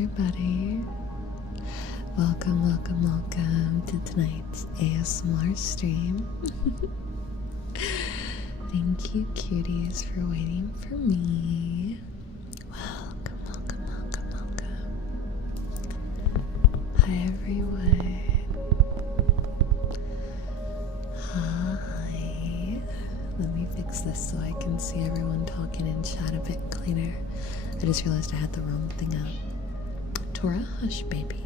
everybody. Welcome to tonight's ASMR stream. Thank you, cuties, for waiting for me. Welcome. Hi, everyone. Hi. Let me fix this so I can see everyone talking in chat a bit cleaner. I just realized I had the wrong thing up. Tora, hush, baby.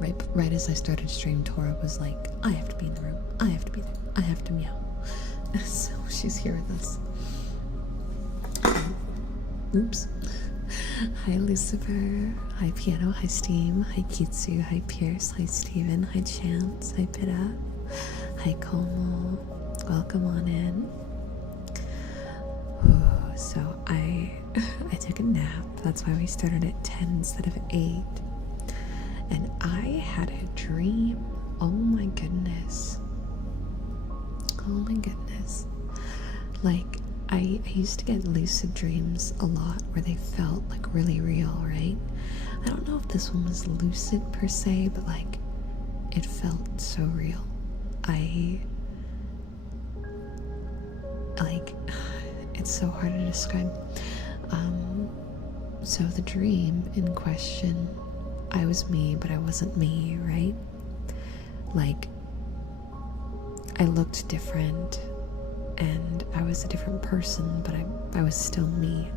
Right as I started stream, Tora was like, I have to be in the room. I have to be there. I have to meow. So she's here with us. Oops. Hi, Lucifer. Hi, Piano. Hi, Steam. Hi, Kitsu. Hi, Pierce. Hi, Steven. Hi, Chance. Hi, Pitta. Hi, Como. Welcome on in. So I took a nap. That's why we started at 10 instead of 8. And I had a dream. Oh my goodness. Like, I used to get lucid dreams a lot where they felt like really real, right? I don't know if this one was lucid per se, but like, it felt so real. It's so hard to describe. So the dream in question, I was me, but I wasn't me, right? Like, I looked different, and I was a different person, but I was still me.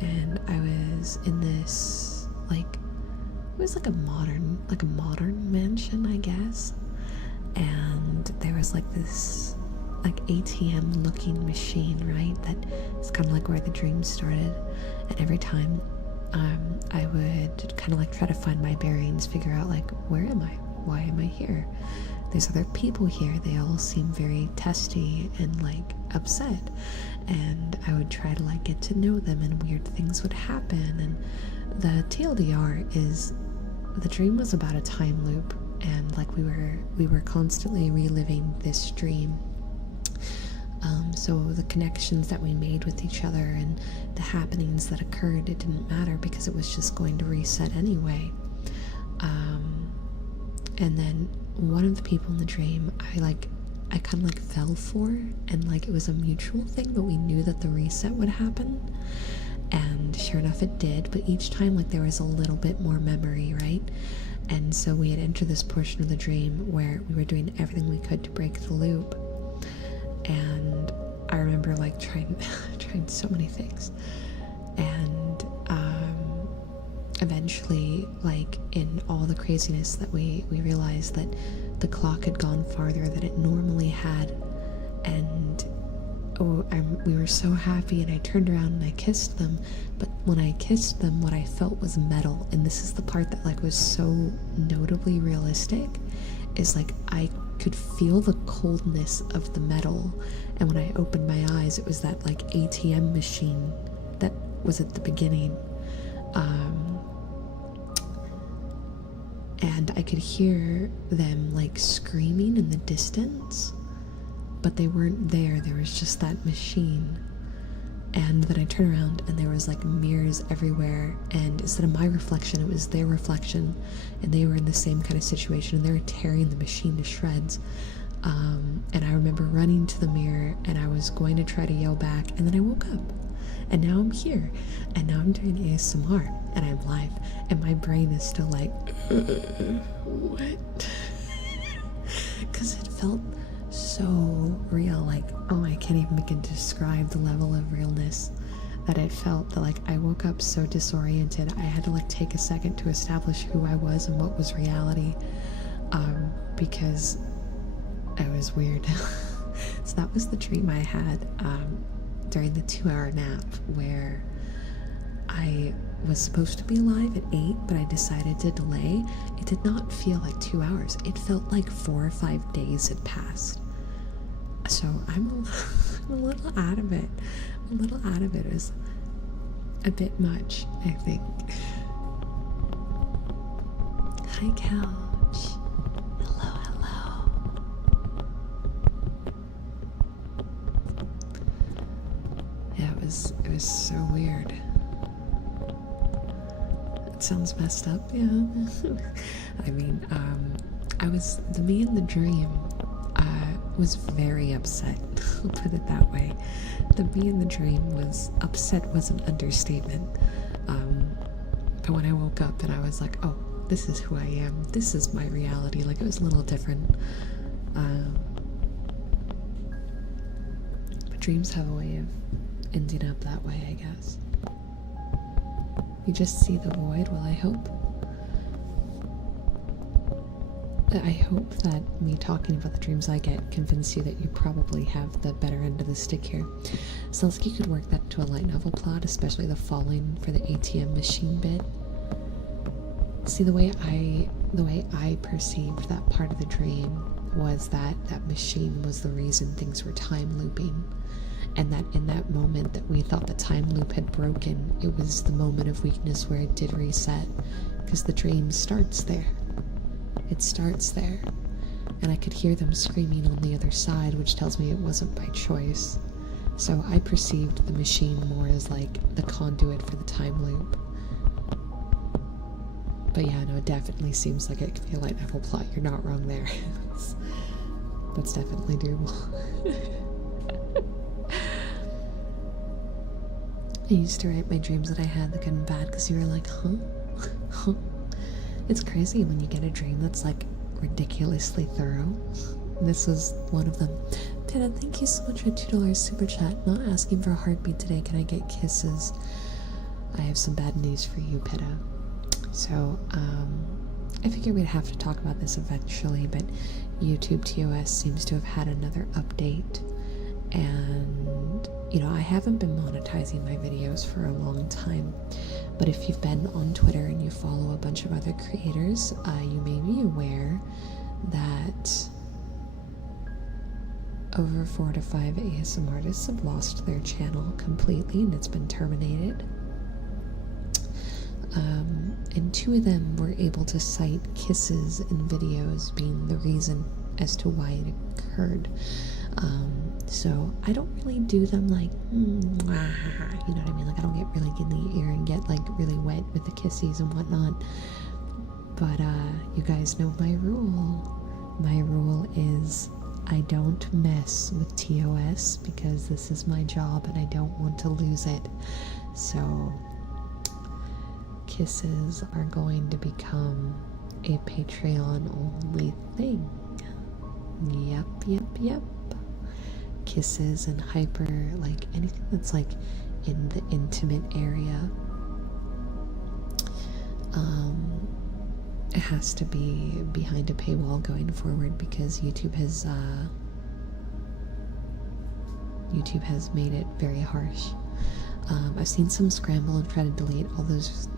And I was in this, like, it was like a modern mansion, I guess. And there was like this like ATM looking machine, right? That is kind of like where the dream started. And every time I would kind of like try to find my bearings, figure out like, where am I? Why am I here? There's other people here. They all seem very testy and like upset. And I would try to like get to know them, and weird things would happen. And the TLDR is the dream was about a time loop, and like we were constantly reliving this dream. So the connections that we made with each other and the happenings that occurred, it didn't matter because it was just going to reset anyway. And then one of the people in the dream, I kind of like fell for, and like it was a mutual thing, but we knew that the reset would happen. And sure enough, it did. But each time, like, there was a little bit more memory, right? And so we had entered this portion of the dream where we were doing everything we could to break the loop. And I remember like trying so many things, and eventually, like, in all the craziness that we realized that the clock had gone farther than it normally had, and we were so happy, and I turned around and I kissed them. But when I kissed them, what I felt was metal. And this is the part that like was so notably realistic, is like I could feel the coldness of the metal. And when I opened my eyes, it was that like ATM machine that was at the beginning. And I could hear them like screaming in the distance, but they weren't there. There was just that machine. And then I turned around and there was like mirrors everywhere, and instead of my reflection, it was their reflection, and they were in the same kind of situation, and they were tearing the machine to shreds. And I remember running to the mirror, and I was going to try to yell back, and then I woke up, and now I'm here, and now I'm doing ASMR, and I'm live, and my brain is still like, what? Because it felt so real. Like, oh, I can't even begin to describe the level of realness that it felt. That like I woke up so disoriented, I had to like take a second to establish who I was and what was reality, because it was weird. So that was the dream I had during the 2-hour nap, where I was supposed to be alive at 8, but I decided to delay. It did not feel like 2 hours. It felt like 4 or 5 days had passed. So I'm a little out of it. It was a bit much, I think. Hi, Couch. Hello. Yeah, it was so weird. sounds messed up, yeah. I mean, the me in the dream, was very upset. I'll put it that way. The me in the dream was upset was an understatement. But when I woke up and I was like, oh, this is who I am. This is my reality. Like, it was a little different. But dreams have a way of ending up that way, I guess. You just see the void. Well, I hope that me talking about the dreams I get convinced you that you probably have the better end of the stick here. Sounds like you could work that into a light novel plot, especially the falling for the ATM machine bit. See, the way I perceived that part of the dream was that that machine was the reason things were time looping, and that in that moment that we thought the time loop had broken, it was the moment of weakness where it did reset, because the dream starts there. It starts there, and I could hear them screaming on the other side, which tells me it wasn't by choice. So I perceived the machine more as like the conduit for the time loop. But yeah, no, it definitely seems like it could be a light novel plot. You're not wrong there. That's definitely doable. I used to write my dreams that I had the good and bad because you were like, huh? It's crazy when you get a dream that's like ridiculously thorough. This was one of them. Dana, thank you so much for $2 super chat. Not asking for a heartbeat today. Can I get kisses? I have some bad news for you, Pitta. So, I figured we'd have to talk about this eventually, but YouTube TOS seems to have had another update. And, you know, I haven't been monetizing my videos for a long time. But if you've been on Twitter and you follow a bunch of other creators, you may be aware that over 4 to 5 ASM artists have lost their channel completely and it's been terminated. And 2 of them were able to cite kisses in videos being the reason as to why it occurred. So I don't really do them like, you know what I mean? Like, I don't get really in the ear and get like really wet with the kisses and whatnot. But you guys know my rule. My rule is I don't mess with TOS because this is my job and I don't want to lose it. So kisses are going to become a Patreon only thing. Yep. Kisses and hyper, like anything that's like in the intimate area, it has to be behind a paywall going forward because YouTube has made it very harsh. I've seen some scramble and try to delete all those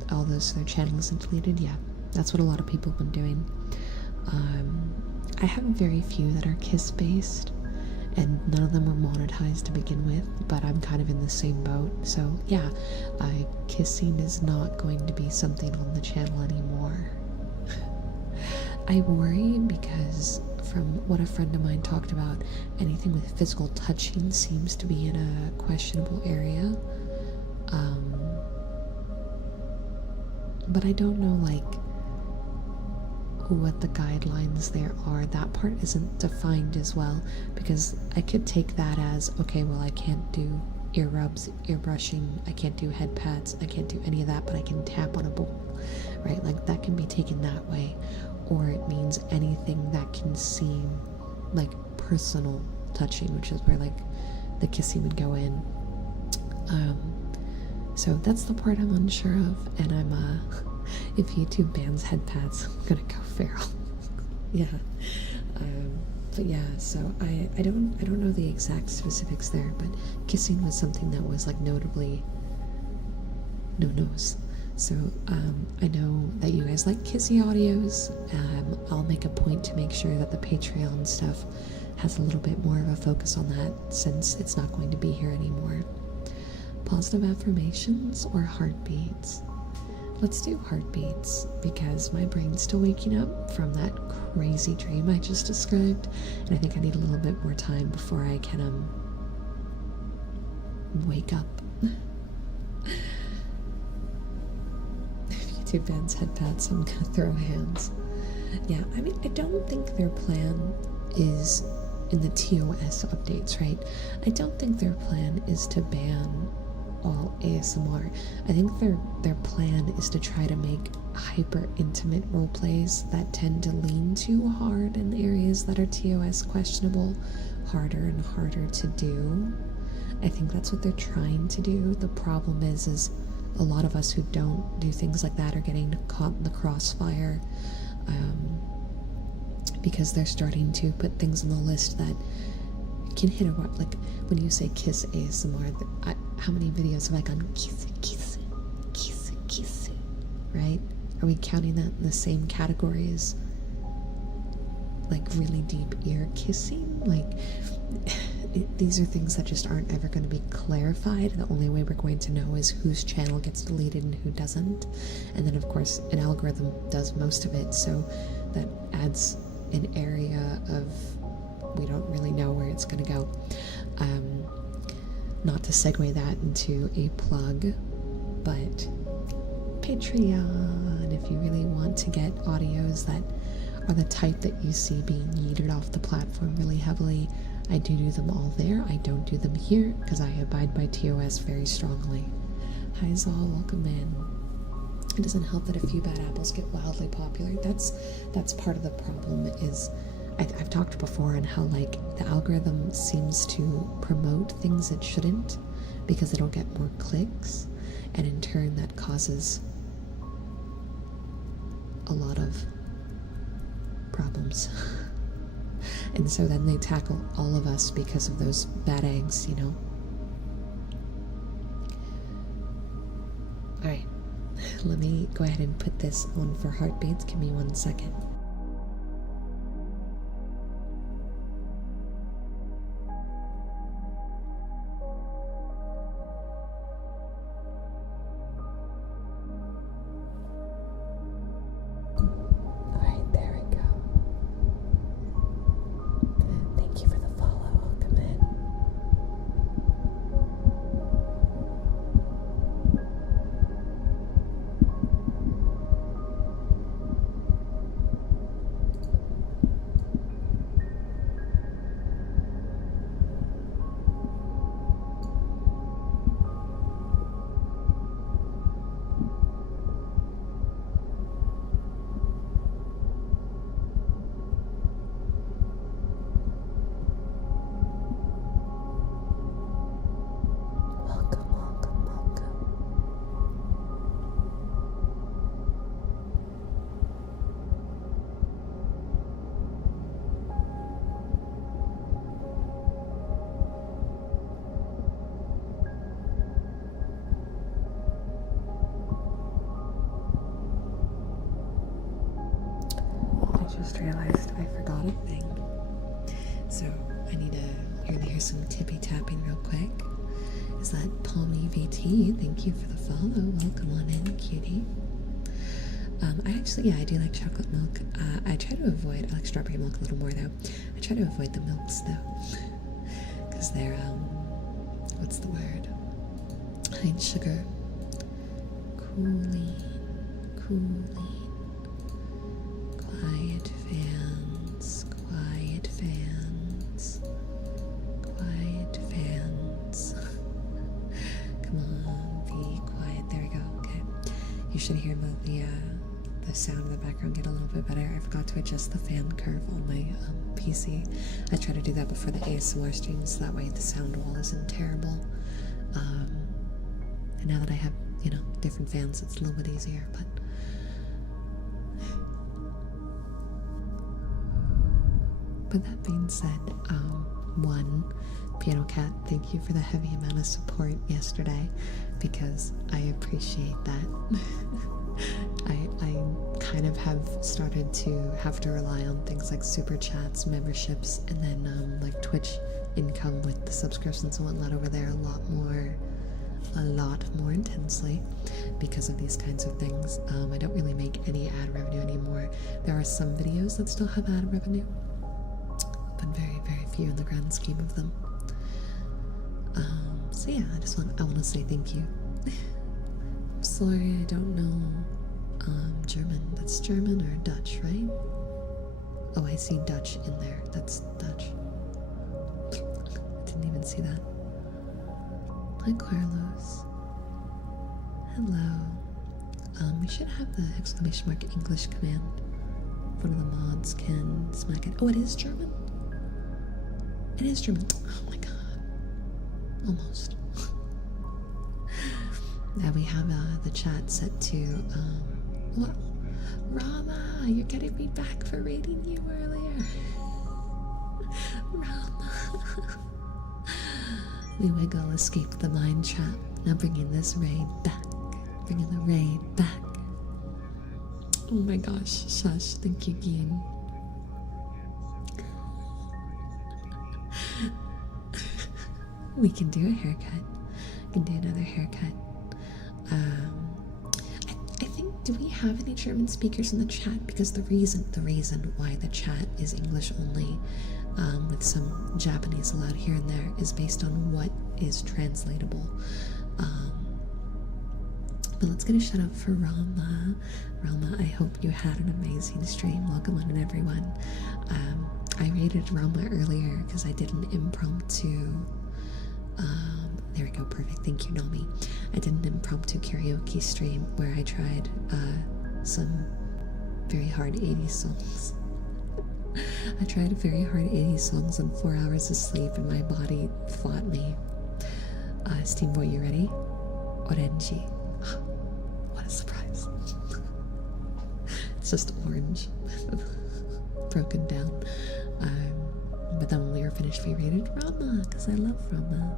their channels and deleted. Yeah, that's what a lot of people have been doing. I have very few that are kiss based, and none of them were monetized to begin with, but I'm kind of in the same boat. So yeah, kissing is not going to be something on the channel anymore. I worry because from what a friend of mine talked about, anything with physical touching seems to be in a questionable area. But I don't know like what the guidelines there are. That part isn't defined as well, because I could take that as, okay, well, I can't do ear rubs, ear brushing, I can't do head pats, I can't do any of that, but I can tap on a bowl, right? Like, that can be taken that way. Or it means anything that can seem like personal touching, which is where like the kissing would go in. So that's the part I'm unsure of, and I'm if YouTube bans head pats, I'm gonna go feral. Yeah. But yeah, so I don't know the exact specifics there, but kissing was something that was like notably no-nos. So I know that you guys like kissy audios. I'll make a point to make sure that the Patreon stuff has a little bit more of a focus on that, since it's not going to be here anymore. Positive affirmations or heartbeats? Let's do heartbeats, because my brain's still waking up from that crazy dream I just described, and I think I need a little bit more time before I can wake up. If Two bands headpats, I'm gonna throw hands. Yeah, I mean, I don't think their plan is in the TOS updates, right? I don't think their plan is to ban all ASMR. I think their plan is to try to make hyper intimate role plays that tend to lean too hard in areas that are TOS questionable harder and harder to do. I think that's what they're trying to do. The problem is a lot of us who don't do things like that are getting caught in the crossfire, because they're starting to put things on the list that can hit a rock. Like when you say kiss ASMR, how many videos have I gone kiss, kiss, kiss, kiss, right? Are we counting that in the same category as like really deep ear kissing? Like these are things that just aren't ever going to be clarified. The only way we're going to know is whose channel gets deleted and who doesn't. And then of course an algorithm does most of it, so that adds an area of we don't really know where it's going to go. Not to segue that into a plug, but Patreon, if you really want to get audios that are the type that you see being yeeted off the platform really heavily, I do them all there. I don't do them here because I abide by TOS very strongly. Hi Zal, welcome in. It doesn't help that a few bad apples get wildly popular. That's part of the problem. Is I've talked before on how like the algorithm seems to promote things it shouldn't because it'll get more clicks, and in turn that causes a lot of problems. And so then they tackle all of us because of those bad eggs, you know. Alright, let me go ahead and put this on for heartbeats. Give me 1 second. Alright, there we go. Thank you for the follow. Welcome in. Welcome. I just realized I forgot a thing. So I need to, you're gonna hear some tippy tapping real quick. Is that Palmy VT? Thank you for the follow. Welcome on in, cutie. I do like chocolate milk. I try to avoid, I like strawberry milk a little more though. I try to avoid the milks though, because they're, what's the word? High in sugar. Cooling. Quiet fans. Come on, be quiet. There we go. Okay. You should hear the sound in the background get a little bit better. I forgot to adjust the fan curve on my PC. I try to do that before the ASMR streams, so that way the sound wall isn't terrible. And now that I have, different fans, it's a little bit easier, but that being said, one, Piano Cat, thank you for the heavy amount of support yesterday, because I appreciate that. I kind of have started to have to rely on things like super chats, memberships, and then like Twitch income with the subscriptions and whatnot over there a lot more intensely because of these kinds of things. I don't really make any ad revenue anymore. There are some videos that still have ad revenue, but very, very few in the grand scheme of them. So yeah, I want to say thank you. I'm sorry I don't know German. That's German or Dutch, right? Oh, I see Dutch in there. That's Dutch. Didn't even see that. Hi, Carlos. Hello. We should have the exclamation mark English command. One of the mods can smack it. Oh, it is German? It is German. Oh my god. Almost. Now we have the chat set to, what? Rama, you're getting me back for raiding you earlier. Rama. We wiggle, escape the mind trap. Now bringing this raid back. Bringing the raid back. Oh my gosh, shush, thank you, Gene. We can do a haircut. We can do another haircut. I think, do we have any German speakers in the chat? Because the reason why the chat is English only, with some Japanese allowed here and there, is based on what is translatable. But let's get a shout out for Rama. Rama, I hope you had an amazing stream. Welcome on in, everyone. I rated Rama earlier because I did an impromptu. There we go, perfect. Thank you, Nomi. I did an impromptu karaoke stream where I tried some very hard 80s songs. I tried very hard 80s songs on 4 hours of sleep, and my body fought me. Steam Boy, you ready? Orange. What a surprise. It's just orange. Broken down. But then when we were finished, we rated Rama, because I love Rama.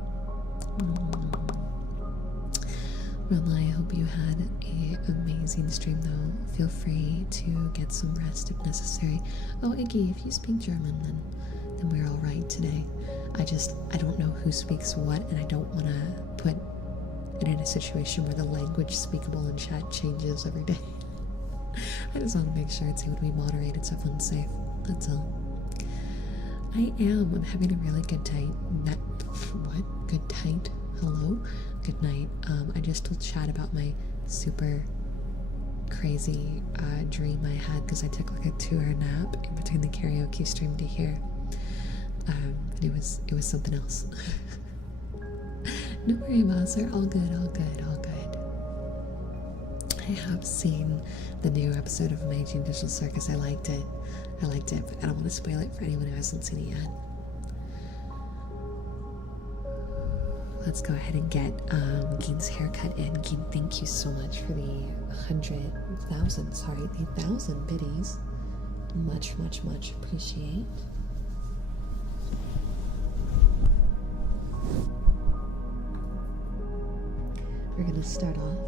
Rama, I hope you had an amazing stream, though. Feel free to get some rest if necessary. Oh, Iggy, if you speak German, then we're all right today. I don't know who speaks what, and I don't want to put it in a situation where the language speakable in chat changes every day. I just want to make sure it's able to be moderated so everyone's safe. That's all. I'm having a really good tight? Hello? Good night. I just told chat about my super crazy dream I had because I took like a 2-hour nap in between the karaoke stream to here. And it was something else. Don't worry about it, sir. All good, all good, all good. I have seen the new episode of Amazing Digital Circus. I liked it, but I don't want to spoil it for anyone who hasn't seen it yet. Let's go ahead and get Geen's haircut in. Geen, thank you so much for the 1,000 biddies. Much, much, much appreciate. We're gonna start off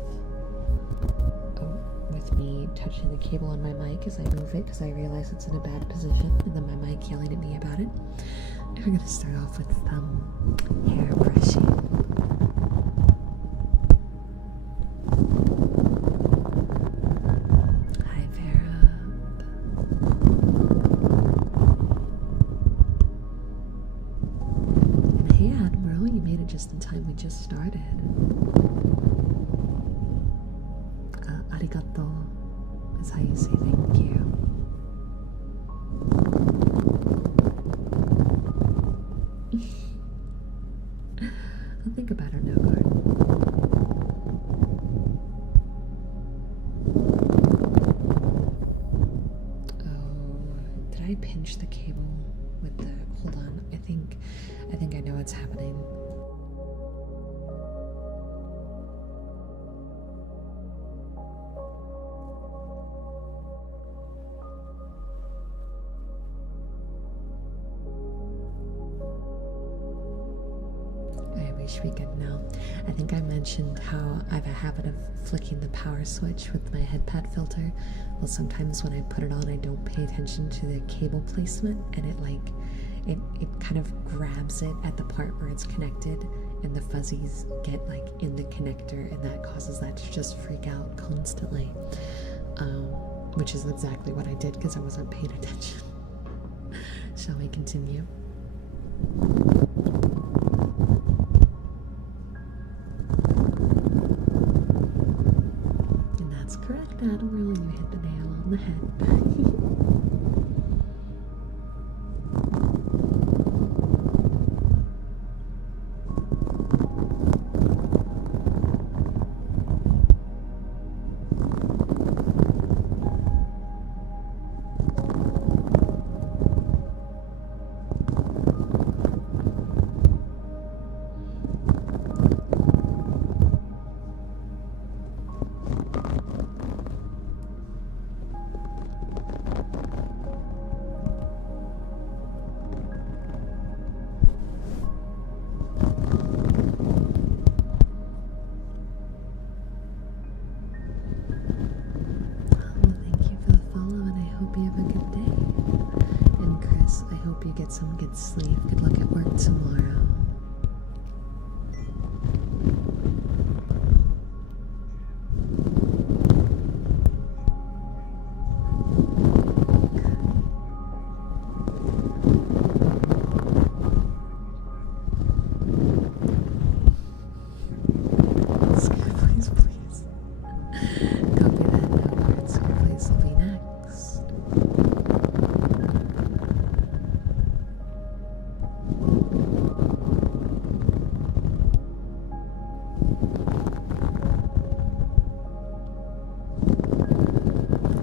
with me touching the cable on my mic as I move it because I realize it's in a bad position, and then my mic yelling at me about it. And we're gonna start off with hair brushing. Hi, Vera. And hey, Admiral, you made it just in time. We just started. Arigato is how you say thank you. I'll think about her, Nogard. Oh, did I pinch the cable with the? Hold on. I think I know what's happening. We good now. I think I mentioned how I have a habit of flicking the power switch with my headpad filter. Well, sometimes when I put it on, I don't pay attention to the cable placement, and it kind of grabs it at the part where it's connected, and the fuzzies get like in the connector, and that causes that to just freak out constantly. Which is exactly what I did because I wasn't paying attention. Shall we continue? Admiral, you hit the nail on the head. Thank you for the follow, and I hope you have a good day. And Chris, I hope you get some good sleep. Good luck at work tomorrow. Please, please. Copy that. No words. Please will be next.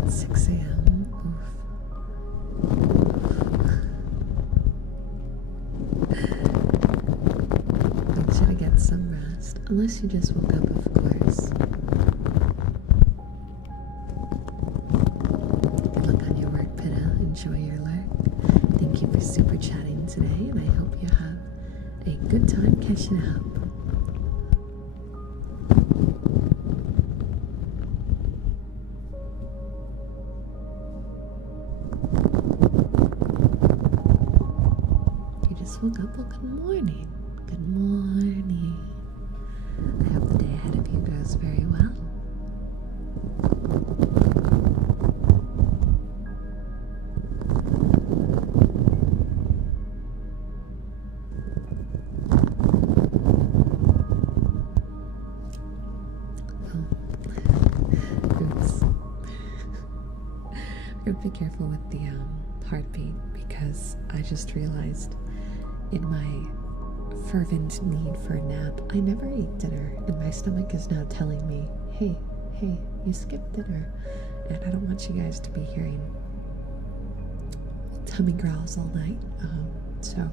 It's 6 a.m. Make sure to get some rest, unless you just woke up, of course. Good luck on your work, Pitta. Enjoy your lurk. Thank you for super chatting today, and I hope you have a good time catching up. You just woke up? Well, good morning. Good morning. I hope the day ahead of you goes very well. Oh, oops. I have to be careful with the heartbeat, because I just realized in my fervent need for a nap, I never eat dinner, and my stomach is now telling me, hey, you skipped dinner, and I don't want you guys to be hearing tummy growls all night. So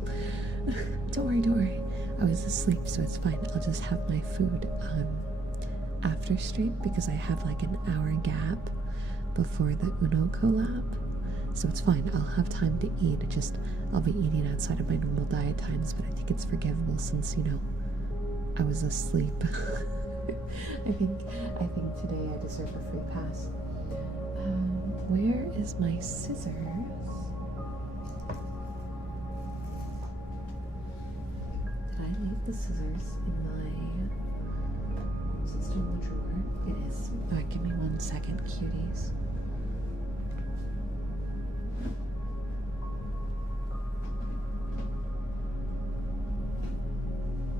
don't worry. I was asleep, so it's fine. I'll just have my food after stream, because I have like an hour gap before the Uno collab. So it's fine. I'll have time to eat. I'll be eating outside of my normal diet times, but I think it's forgivable since, you know, I was asleep. I think today I deserve a free pass. Where is my scissors? Did I leave the scissors in my sister in the drawer? It is. Give me 1 second, cuties.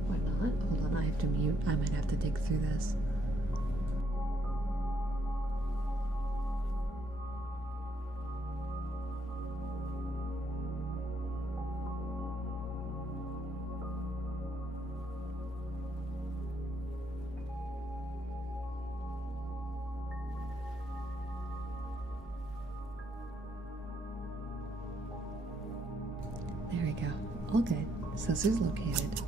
Why not? Hold on, I have to mute. I might have to dig through this. There we go. All good. Scissors located.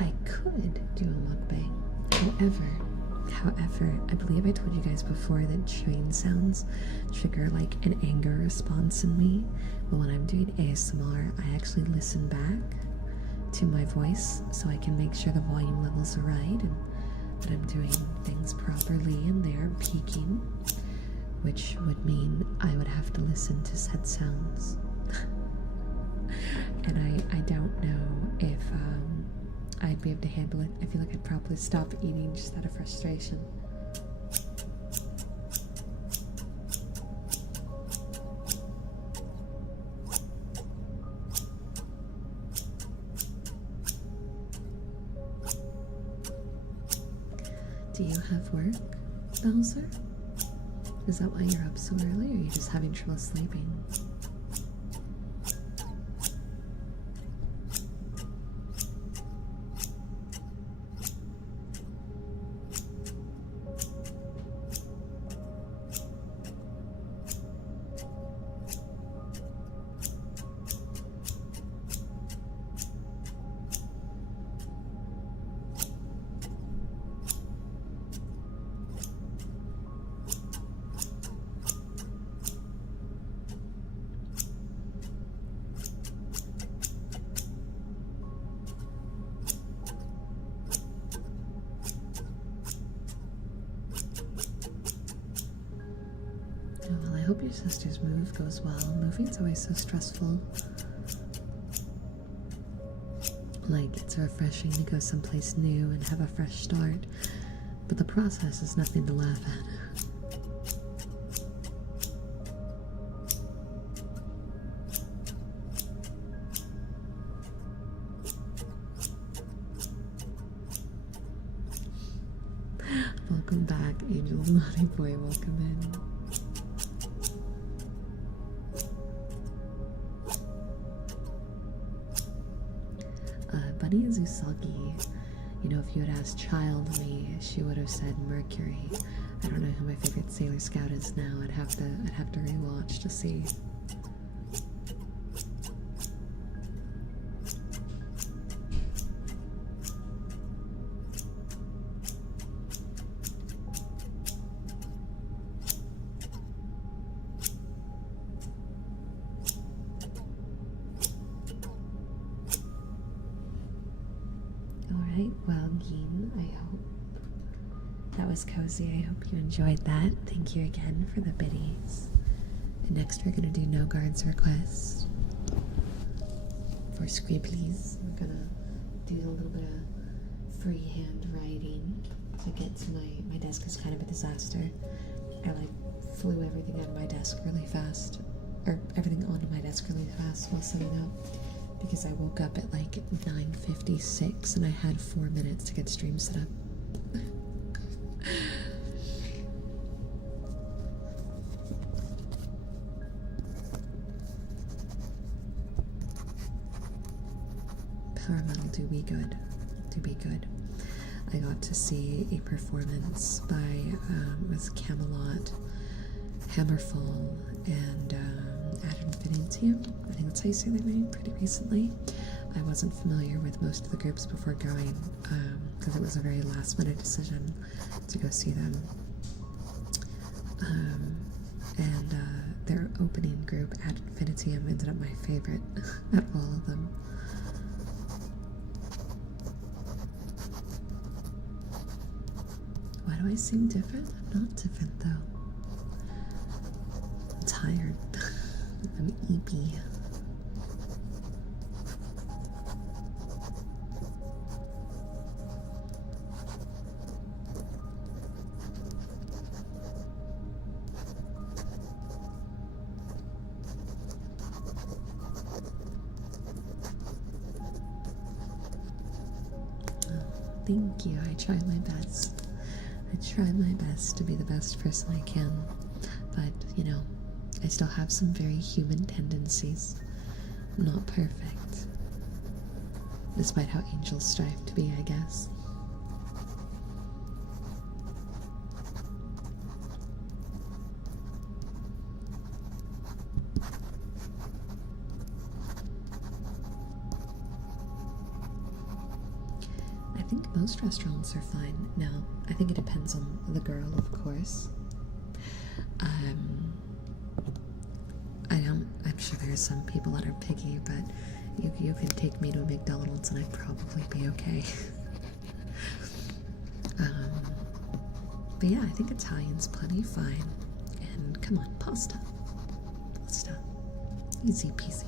I could do a mukbang. However, I believe I told you guys before that chewing sounds trigger like an anger response in me. But when I'm doing ASMR, I actually listen back to my voice so I can make sure the volume levels are right and that I'm doing things properly and they're peaking, which would mean I would have to listen to said sounds. And I don't know if I'd be able to handle it. I feel like I'd probably stop eating just out of frustration. Do you have work, Bowser? Is that why you're up so early, or are you just having trouble sleeping? Oh, well, I hope your sister's move goes well. Moving's always so stressful. Like, it's refreshing to go someplace new and have a fresh start, but the process is nothing to laugh at. Welcome back, Angel Naughty Boy. Welcome in. Bunny is Usagi. You know, if you had asked Child me, she would have said Mercury. I don't know who my favorite Sailor Scout is now. I'd have to rewatch to see. Alright, well, Gene, I hope that was cozy. I hope you enjoyed that. Thank you again for the biddies. And next we're going to do No Guards Request for Scribblies. We're going to do a little bit of freehand writing to get to my desk is kind of a disaster. I flew everything out of my desk really fast, or everything onto my desk really fast while setting up, because I woke up at 9:56 and I had 4 minutes to get stream set up. Power metal do be good. Do be good. I got to see a performance by with Camelot, Hammerfall, and Ad Infinitum. I think that's how you say their name, pretty recently. I wasn't familiar with most of the groups before going, because it was a very last minute decision to go see them. And their opening group, Ad Infinitum, ended up my favorite out of all of them. Why do I seem different? I'm not different though. I'm tired. I'm eepy. Thank you. I try my best. I try my best to be the best person I can. But, you know, I still have some very human tendencies. I'm not perfect. Despite how angels strive to be, I guess. I think most restaurants are fine. Now, I think it depends on the girl, of course. I'm sure there's some people that are picky, but you could take me to a McDonald's and I'd probably be okay. But yeah, I think Italian's plenty fine. And come on, pasta. Pasta. Easy peasy.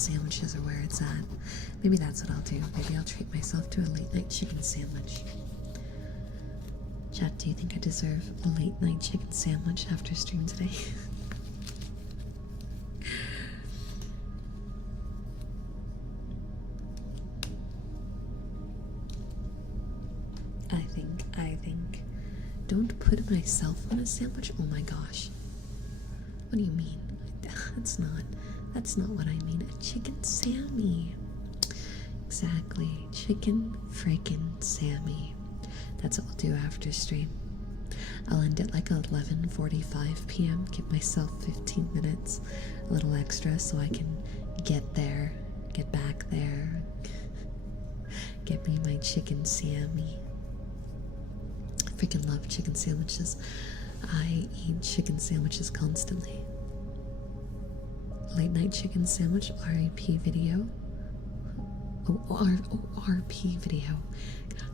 sandwiches are where it's at. Maybe that's what I'll do. Maybe I'll treat myself to a late night chicken sandwich. Chat, do you think I deserve a late night chicken sandwich after stream today? I think. Don't put myself on a sandwich? Oh my gosh. What do you mean? That's not what I mean. A chicken Sammy. Exactly. Chicken freaking Sammy. That's what we'll do after stream. I'll end at like 11:45 p.m. Give myself 15 minutes, a little extra, so I can get there, get back there, get me my chicken Sammy. I freaking love chicken sandwiches. I eat chicken sandwiches constantly. Late night chicken sandwich RIP video. RP video.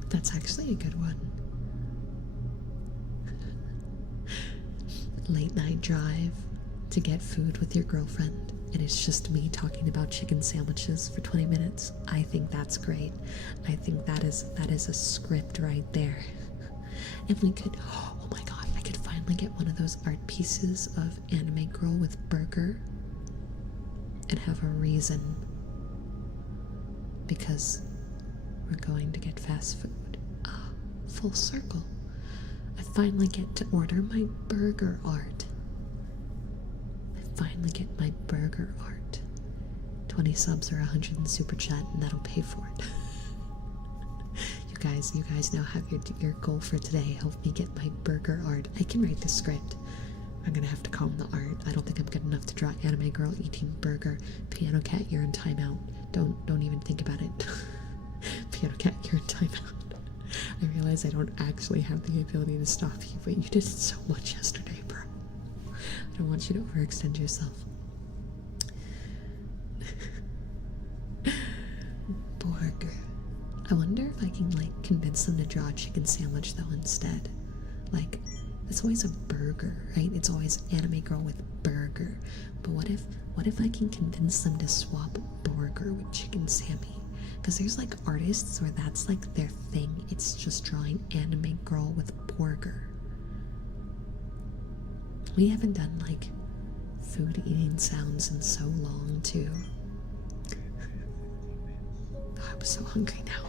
That's actually a good one. Late night drive to get food with your girlfriend, and it's just me talking about chicken sandwiches for 20 minutes. I think that's great. I think that is a script right there. And we could, oh my god, I could finally get one of those art pieces of anime girl with burger and have a reason, because we're going to get fast food. Ah, full circle. I finally get to order my burger art. I finally get my burger art. 20 subs or 100 in super chat, and that'll pay for it. You guys now have your goal for today. Help me get my burger art. I can write the script. I'm gonna have to calm the art. I don't think I'm good enough to draw anime girl eating burger. Piano cat, you're in timeout. Don't even think about it. Piano cat, you're in timeout. I realize I don't actually have the ability to stop you, but you did so much yesterday, bro. I don't want you to overextend yourself. Burger. I wonder if I can like convince them to draw a chicken sandwich though instead. Like, it's always a burger, right? It's always anime girl with burger. But what if I can convince them to swap burger with chicken Sammy? Because there's like artists where that's like their thing. It's just drawing anime girl with burger. We haven't done like food eating sounds in so long too. Oh, I'm so hungry now.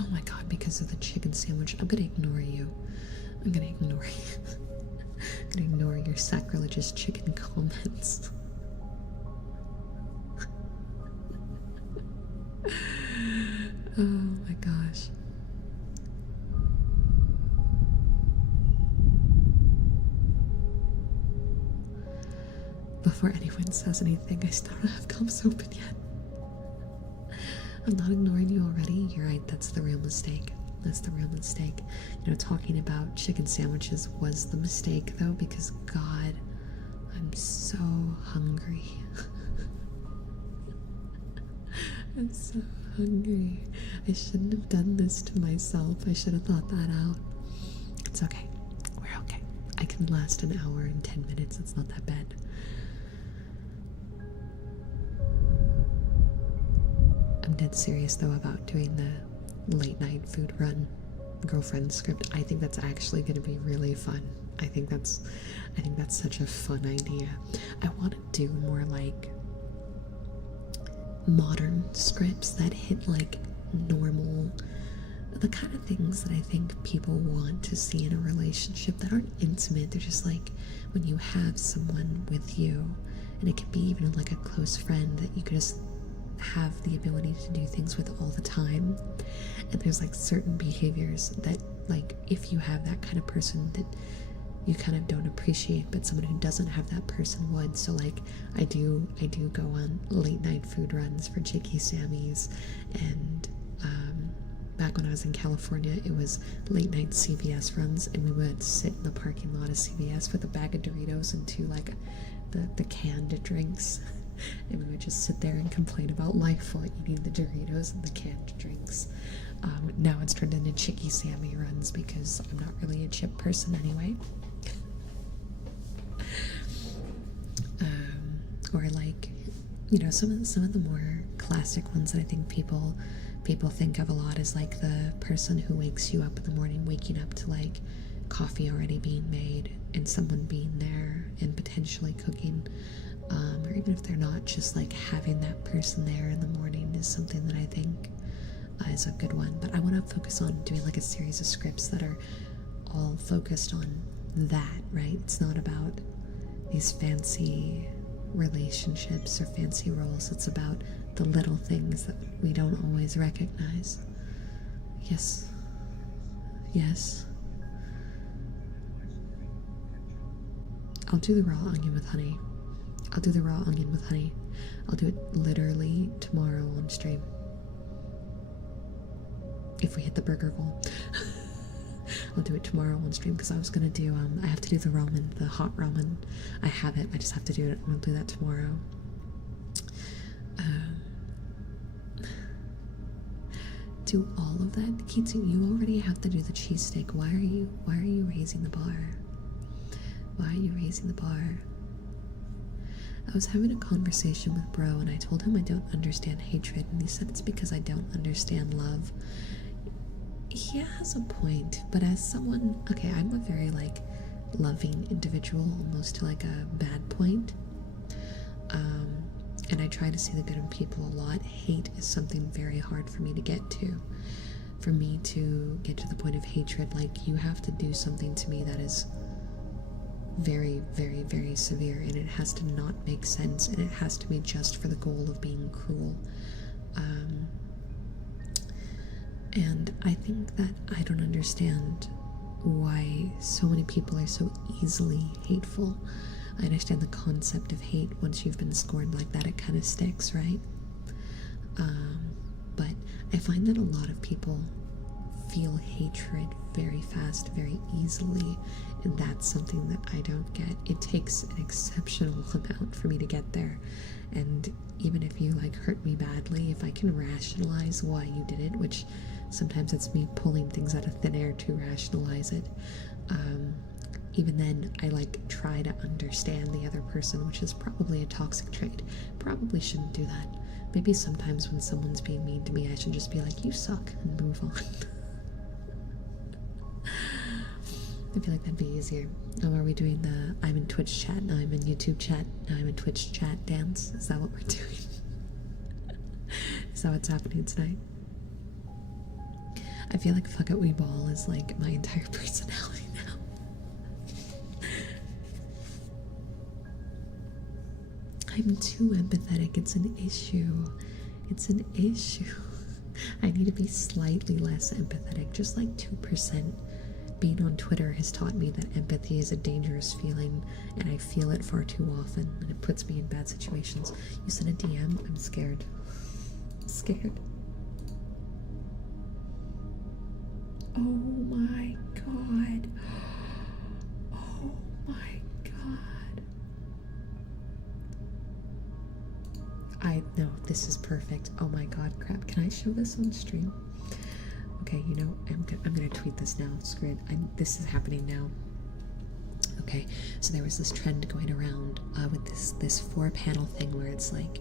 Oh my god, because of the chicken sandwich, I'm gonna ignore you. I'm gonna ignore you. I'm gonna ignore your sacrilegious chicken comments. Oh my gosh. Before anyone says anything, I still don't have comms open yet. I'm not ignoring you already. You're right, that's the real mistake. That's the real mistake. You know, talking about chicken sandwiches was the mistake though, because God, I'm so hungry. I'm so hungry. I shouldn't have done this to myself. I should have thought that out. It's okay. We're okay. I can last an hour and 10 minutes. It's not that bad. I'm dead serious though about doing the late night food run girlfriend script. I think that's actually going to be really fun. I think that's such a fun idea. I want to do more like modern scripts that hit like normal, the kind of things that I think people want to see in a relationship that aren't intimate. They're just like when you have someone with you, and it could be even like a close friend that you could just have the ability to do things with all the time. And there's like certain behaviors that, like, if you have that kind of person that you kind of don't appreciate, but someone who doesn't have that person would. So like I do go on late night food runs for Jakey Sammy's, and back when I was in California, it was late night CVS runs, and we would sit in the parking lot of CVS with a bag of Doritos and two like the canned drinks. And we would just sit there and complain about life while eating the Doritos and the canned drinks. Now it's turned into Chicky Sammy runs because I'm not really a chip person anyway. Or like, you know, some of the more classic ones that I think people think of a lot is like the person who wakes you up in the morning, waking up to like coffee already being made and someone being there and potentially cooking, or even if they're not, just like having that person there in the morning is something that I think is a good one. But I want to focus on doing like a series of scripts that are all focused on that, right? It's not about these fancy relationships or fancy roles. It's about the little things that we don't always recognize. Yes. Yes. I'll do the raw onion with honey. I'll do the raw onion with honey. I'll do it literally tomorrow on stream. If we hit the burger goal. I'll do it tomorrow on stream because I was gonna do, I have to do the ramen, the hot ramen. I have it, I just have to do it. I'm gonna do that tomorrow. Do all of that? Kitsu, you already have to do the cheesesteak. Why are you raising the bar? Why are you raising the bar? I was having a conversation with bro and I told him I don't understand hatred and he said it's because I don't understand love. He has a point, but as someone, okay, I'm a very like loving individual, almost to like a bad point. And I try to see the good in people a lot. Hate is something very hard for me to get to. For me to get to the point of hatred, like you have to do something to me that is very, very, very severe, and it has to not make sense, and it has to be just for the goal of being cruel. And I think that I don't understand why so many people are so easily hateful. I understand the concept of hate. Once you've been scorned like that, it kind of sticks, right? But I find that a lot of people feel hatred very fast, very easily, and that's something that I don't get. It takes an exceptional amount for me to get there, and even if you like hurt me badly, if I can rationalize why you did it, which sometimes it's me pulling things out of thin air to rationalize it, even then I like try to understand the other person, which is probably a toxic trait. Probably shouldn't do that. Maybe sometimes when someone's being mean to me, I should just be like, you suck, and move on. I feel like that'd be easier. Oh, are we doing the I'm in Twitch chat, now I'm in YouTube chat, now I'm in Twitch chat dance? Is that what we're doing? Is that what's happening tonight? I feel like Fuck It We Ball is like my entire personality now. I'm too empathetic. It's an issue. It's an issue. I need to be slightly less empathetic, just like 2%. Being on Twitter has taught me that empathy is a dangerous feeling, and I feel it far too often, and it puts me in bad situations. You sent a DM? I'm scared. I'm scared. Oh my god. Oh my god. I know, this is perfect. Oh my god, crap. Can I show this on stream? Okay, you know, I'm gonna tweet this now. Screw it. This is happening now. Okay, so there was this trend going around with this 4-panel thing where it's like,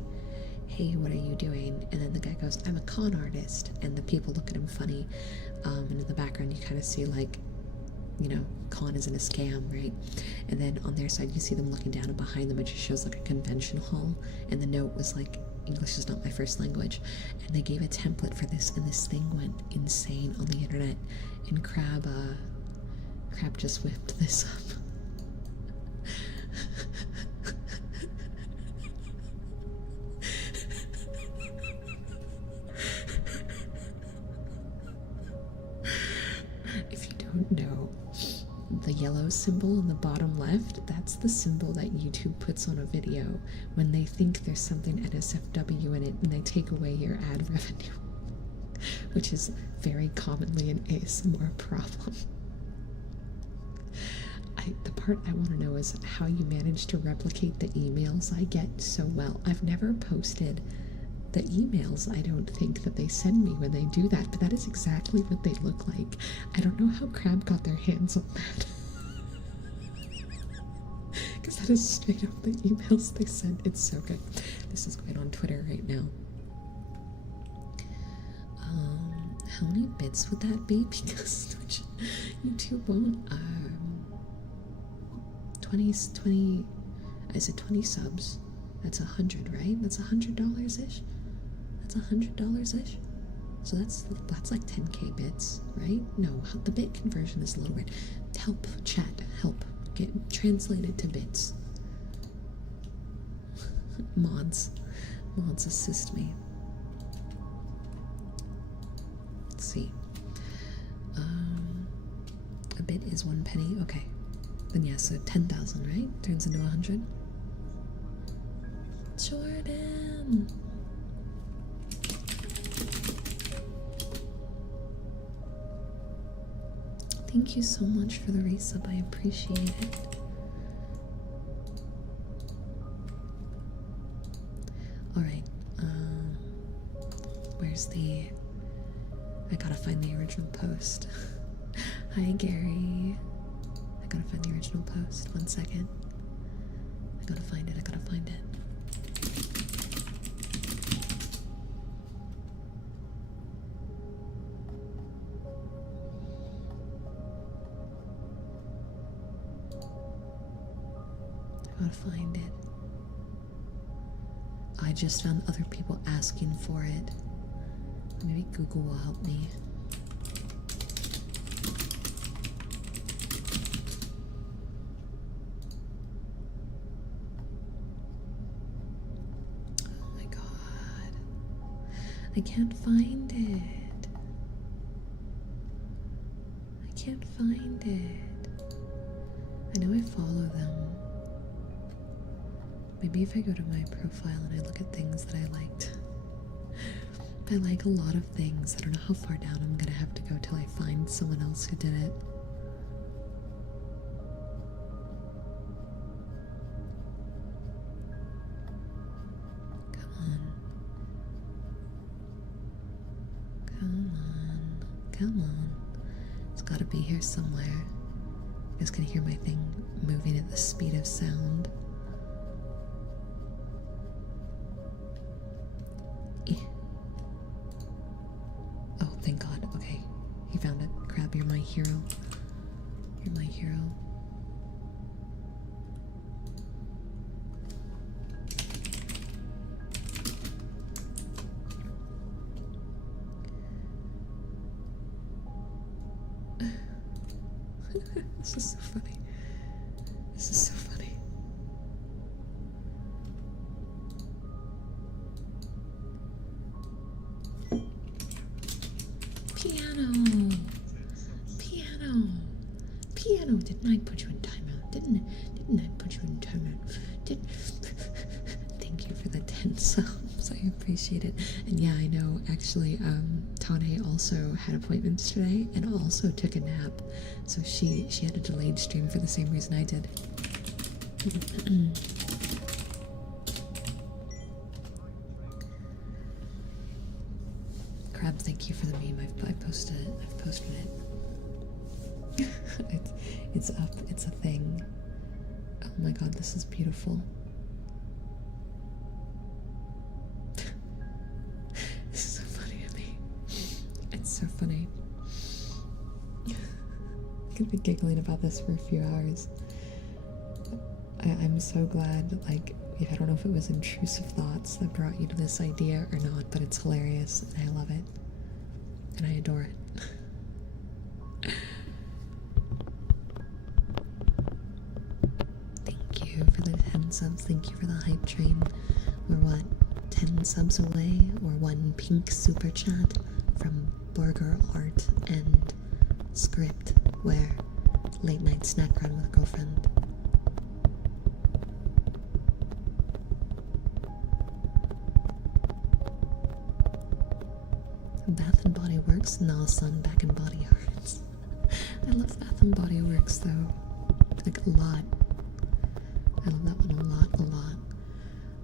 hey, what are you doing? And then the guy goes, I'm a con artist. And the people look at him funny. And in the background, you kind of see like, you know, con isn't a scam, right? And then on their side, you see them looking down, and behind them, it just shows like a convention hall. And the note was like, English is not my first language. And they gave a template for this, and this thing went insane on the internet. And Crab just whipped this up. If you don't know, the yellow symbol in the bottom left, that's the symbol that YouTube puts on a video when they think there's something NSFW in it and they take away your ad revenue, which is very commonly an ASMR problem. The part I want to know is how you manage to replicate the emails I get so well. I've never posted the emails I don't think that they send me when they do that, but that is exactly what they look like. I don't know how Crab got their hands on that. Because that is straight up the emails they send. It's so good. This is going on Twitter right now. How many bits would that be? Because YouTube won't. 20, is it 20 subs? That's 100, right? That's $100-ish? That's $100-ish? So that's like 10k bits, right? No, the bit conversion is a little weird. Help, chat, help. Get translated to bits. Mods assist me. Let's see. A bit is 1 penny. Okay. Then yeah, so 10,000, right? Turns into 100. Jordan! Thank you so much for the resub. I appreciate it. Alright, where's the... I gotta find the original post. Hi, Gary. I gotta find the original post. 1 second. I gotta find it. I just found other people asking for it. Maybe Google will help me. Oh my god. I can't find it. I can't find it. I know I follow them. Maybe if I go to my profile and I look at things that I liked. I like a lot of things. I don't know how far down I'm gonna have to go till I find someone else who did it. Come on. Come on. It's gotta be here somewhere. You guys can hear my thing moving at the speed of sound. Oh, thank God. Okay. He found it. Crab, you're my hero. You're my hero. This is so funny. This is so funny. Piano. Didn't I put you in timeout? Didn't I put you in timeout? Thank you for the 10 subs. I appreciate it. And yeah, I know actually Tane also had appointments today and also took a nap. So she had a delayed stream for the same reason I did. Crab, thank you for the meme. I've posted it. It's up. It's a thing. Oh my god, this is beautiful. This is so funny to me. It's so funny. I could be giggling about this for a few hours. I'm so glad, like, I don't know if it was intrusive thoughts that brought you to this idea or not, but it's hilarious and I love it. And I adore it. Thank you for the 10 subs. Thank you for the hype train. We're what, 10 subs away? Or 1 pink super chat from Burger Art and Script, where late night snack run with girlfriend. Bath and Body Works, nah son, back in Body Arts. I love Bath and Body Works though, like a lot. I love that one a lot.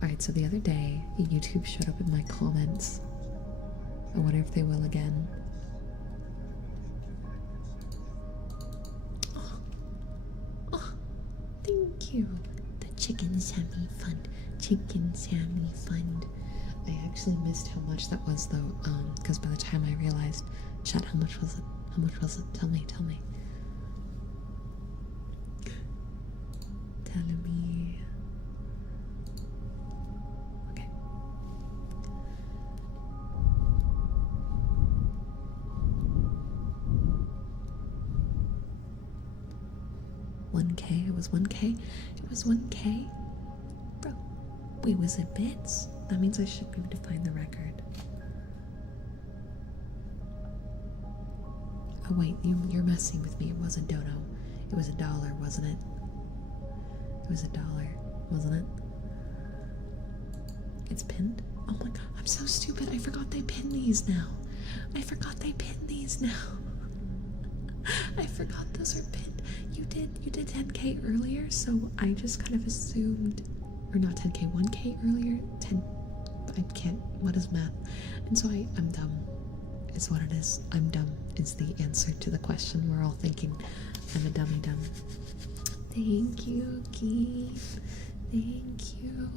Alright, so the other day, YouTube showed up in my comments. I wonder if they will again. Oh, thank you. The Chicken Sammy Fund. Chicken Sammy Fund. I actually missed how much that was though, because by the time I realized, chat, how much was it? How much was it? Tell me. Tell me. 1K, it was 1K, it was 1K. Bro, wait, was it bits? That means I should be able to find the record. Oh wait, you're messing with me. It was a dono. It was $1, wasn't it? It was $1, wasn't it? It's pinned? Oh my god, I'm so stupid. I forgot they pin these now. I forgot they pin these now. I forgot those are pinned. You did 10K earlier, so I just kind of assumed, or not 10K, 1K earlier. 10. I can't. What is math? And so I'm dumb. Is what it is. I'm dumb is the answer to the question we're all thinking. I'm a dummy dumb. Thank you, Keith. Thank you.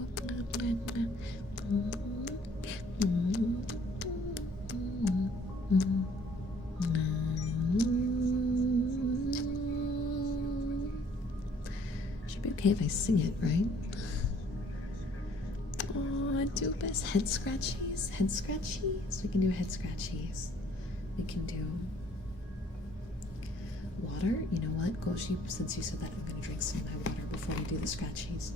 Should be okay if I sing it, right? Oh, do best head scratchies. Head scratchies. We can do head scratchies. We can do water. You know what? Goshi, since you said that, I'm gonna drink some of my water before we do the scratchies.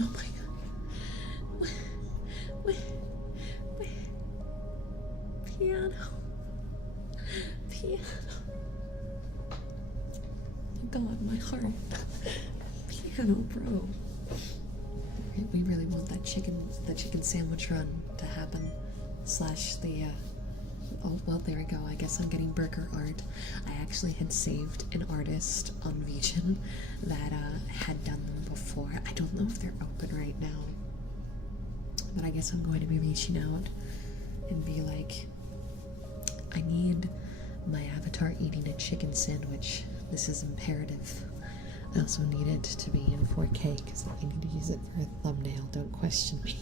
Oh my god. Wait. Piano. Oh god, my heart. Piano, bro. We really want that chicken sandwich run to happen. Slash the, oh, well, there we go. I guess I'm getting burger art. I actually had saved an artist on Vision that had done them before. I don't know if they're open right now. But I guess I'm going to be reaching out and be like, I need my avatar eating a chicken sandwich. This is imperative. I also need it to be in 4K because I need to use it for a thumbnail. Don't question me.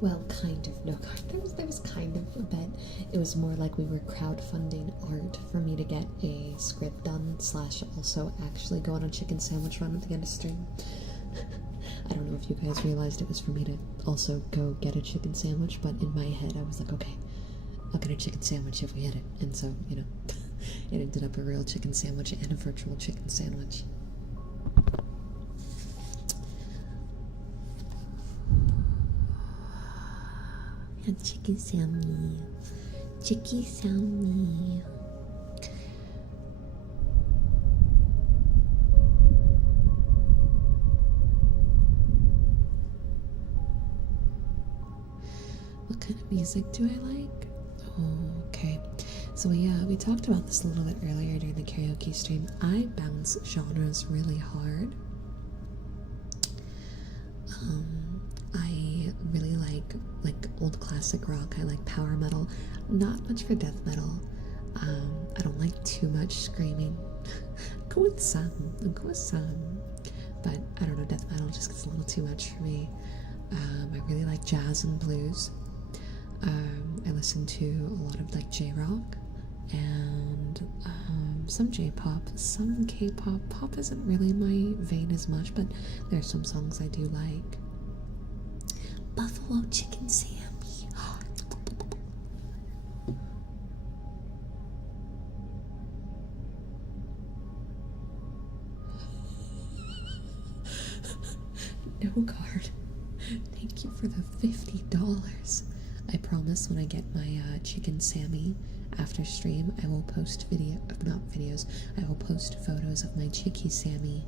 Well, kind of. No, there was kind of a bit. It was more like we were crowdfunding art for me to get a script done, slash also actually go on a chicken sandwich run at the end of stream. I don't know if you guys realized it was for me to also go get a chicken sandwich, but in my head I was like, okay, I'll get a chicken sandwich if we hit it. And so, you know, it ended up a real chicken sandwich and a virtual chicken sandwich. And chicken sammy. Chicky sammy. What kind of music do I like? Oh, okay. So we talked about this a little bit earlier during the karaoke stream. I bounce genres really hard. I really like old classic rock. I like power metal. Not much for death metal. I don't like too much screaming. Go with some. But I don't know, death metal just gets a little too much for me. I really like jazz and blues. I listen to a lot of like J-rock and some J-pop, some K-pop. Pop isn't really my vein as much, but there's some songs I do like. Buffalo chicken Sammy. No card. Thank you for the $50. I promise when I get my chicken Sammy after stream, I will post I will post photos of my Chicky Sammy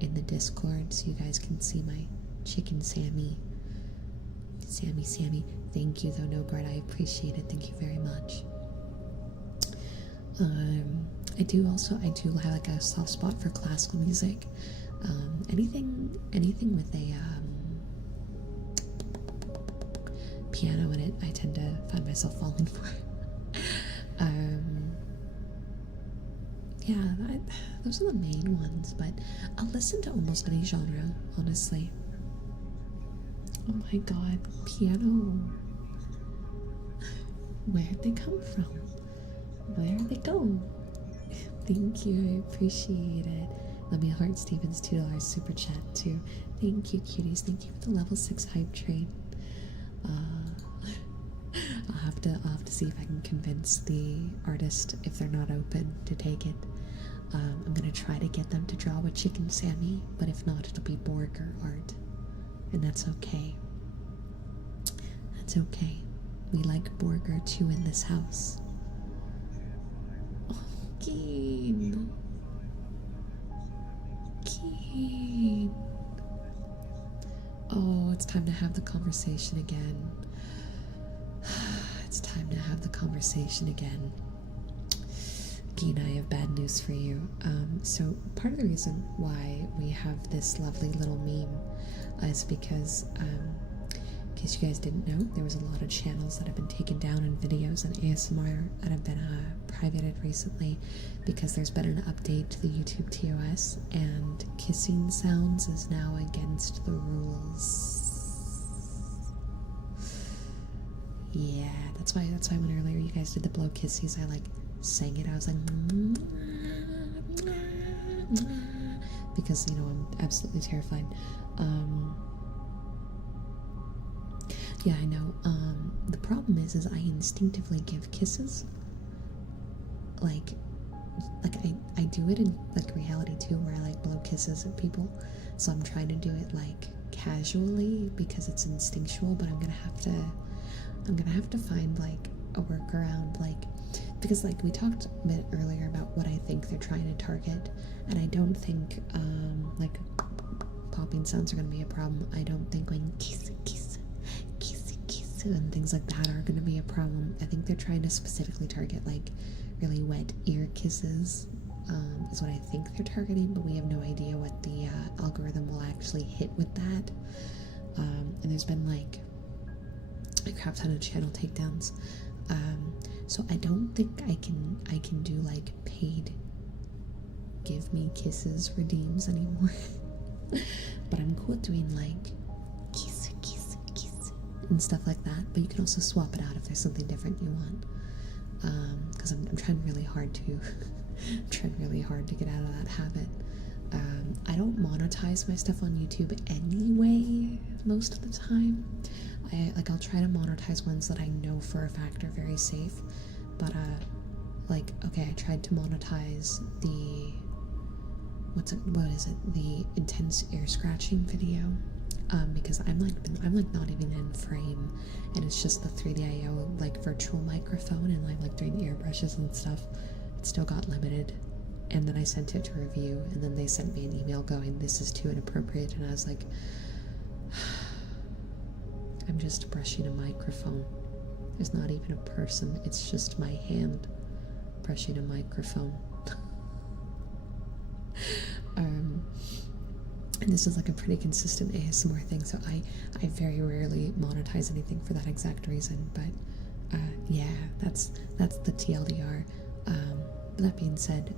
in the Discord so you guys can see my chicken Sammy. Sammy. Thank you though, no guard. I appreciate it. Thank you very much. I do have like a soft spot for classical music. Anything with a piano in it, I tend to find myself falling for. Those are the main ones, but I'll listen to almost any genre, honestly. Oh my god, piano. Where'd they come from? Where'd they go? Thank you, I appreciate it. Let me heart Stevens $2 super chat too. Thank you, cuties. Thank you for the level 6 hype train. I'll have to see if I can convince the artist, if they're not open, to take it. I'm gonna try to get them to draw a chicken Sammy, but if not, it'll be Borger art, and that's okay. That's okay. We like Borger too in this house. Oh, Keen. Oh, it's time to have the conversation again. It's time to have the conversation again. Gina, I have bad news for you. So part of the reason why we have this lovely little meme is because, in case you guys didn't know, there was a lot of channels that have been taken down in videos and ASMR that have been privated recently because there's been an update to the YouTube TOS and kissing sounds is now against the rules. Yeah, that's why when earlier you guys did the blow kissies, I like sang it. I was like, because, you know, I'm absolutely terrified. Yeah, I know. The problem is I instinctively give kisses. Like I do it in like reality too, where I like blow kisses at people. So I'm trying to do it like casually because it's instinctual, but I'm gonna have to find like a workaround, like, because like we talked a bit earlier about what I think they're trying to target, and I don't think like popping sounds are gonna be a problem. I don't think going kiss and things like that are gonna be a problem. I think they're trying to specifically target like really wet ear kisses, is what I think they're targeting, but we have no idea what the algorithm will actually hit with that. And there's been like a crap ton of channel takedowns, so I don't think I can do like paid give me kisses redeems anymore. But I'm cool doing like kiss and stuff like that, but you can also swap it out if there's something different you want, because I'm trying really hard to get out of that habit. I don't monetize my stuff on YouTube anyway most of the time. I'll try to monetize ones that I know for a fact are very safe. But like, okay, I tried to monetize the what is it? The intense ear scratching video. Because I'm like not even in frame, and it's just the 3DIO like virtual microphone, and I'm like doing ear brushes and stuff. It still got limited, and then I sent it to review, and then they sent me an email going, "This is too inappropriate," and I was like, I'm just brushing a microphone. There's not even a person. It's just my hand brushing a microphone. And this is like a pretty consistent ASMR thing, so I very rarely monetize anything for that exact reason. But yeah, that's the TLDR. But that being said,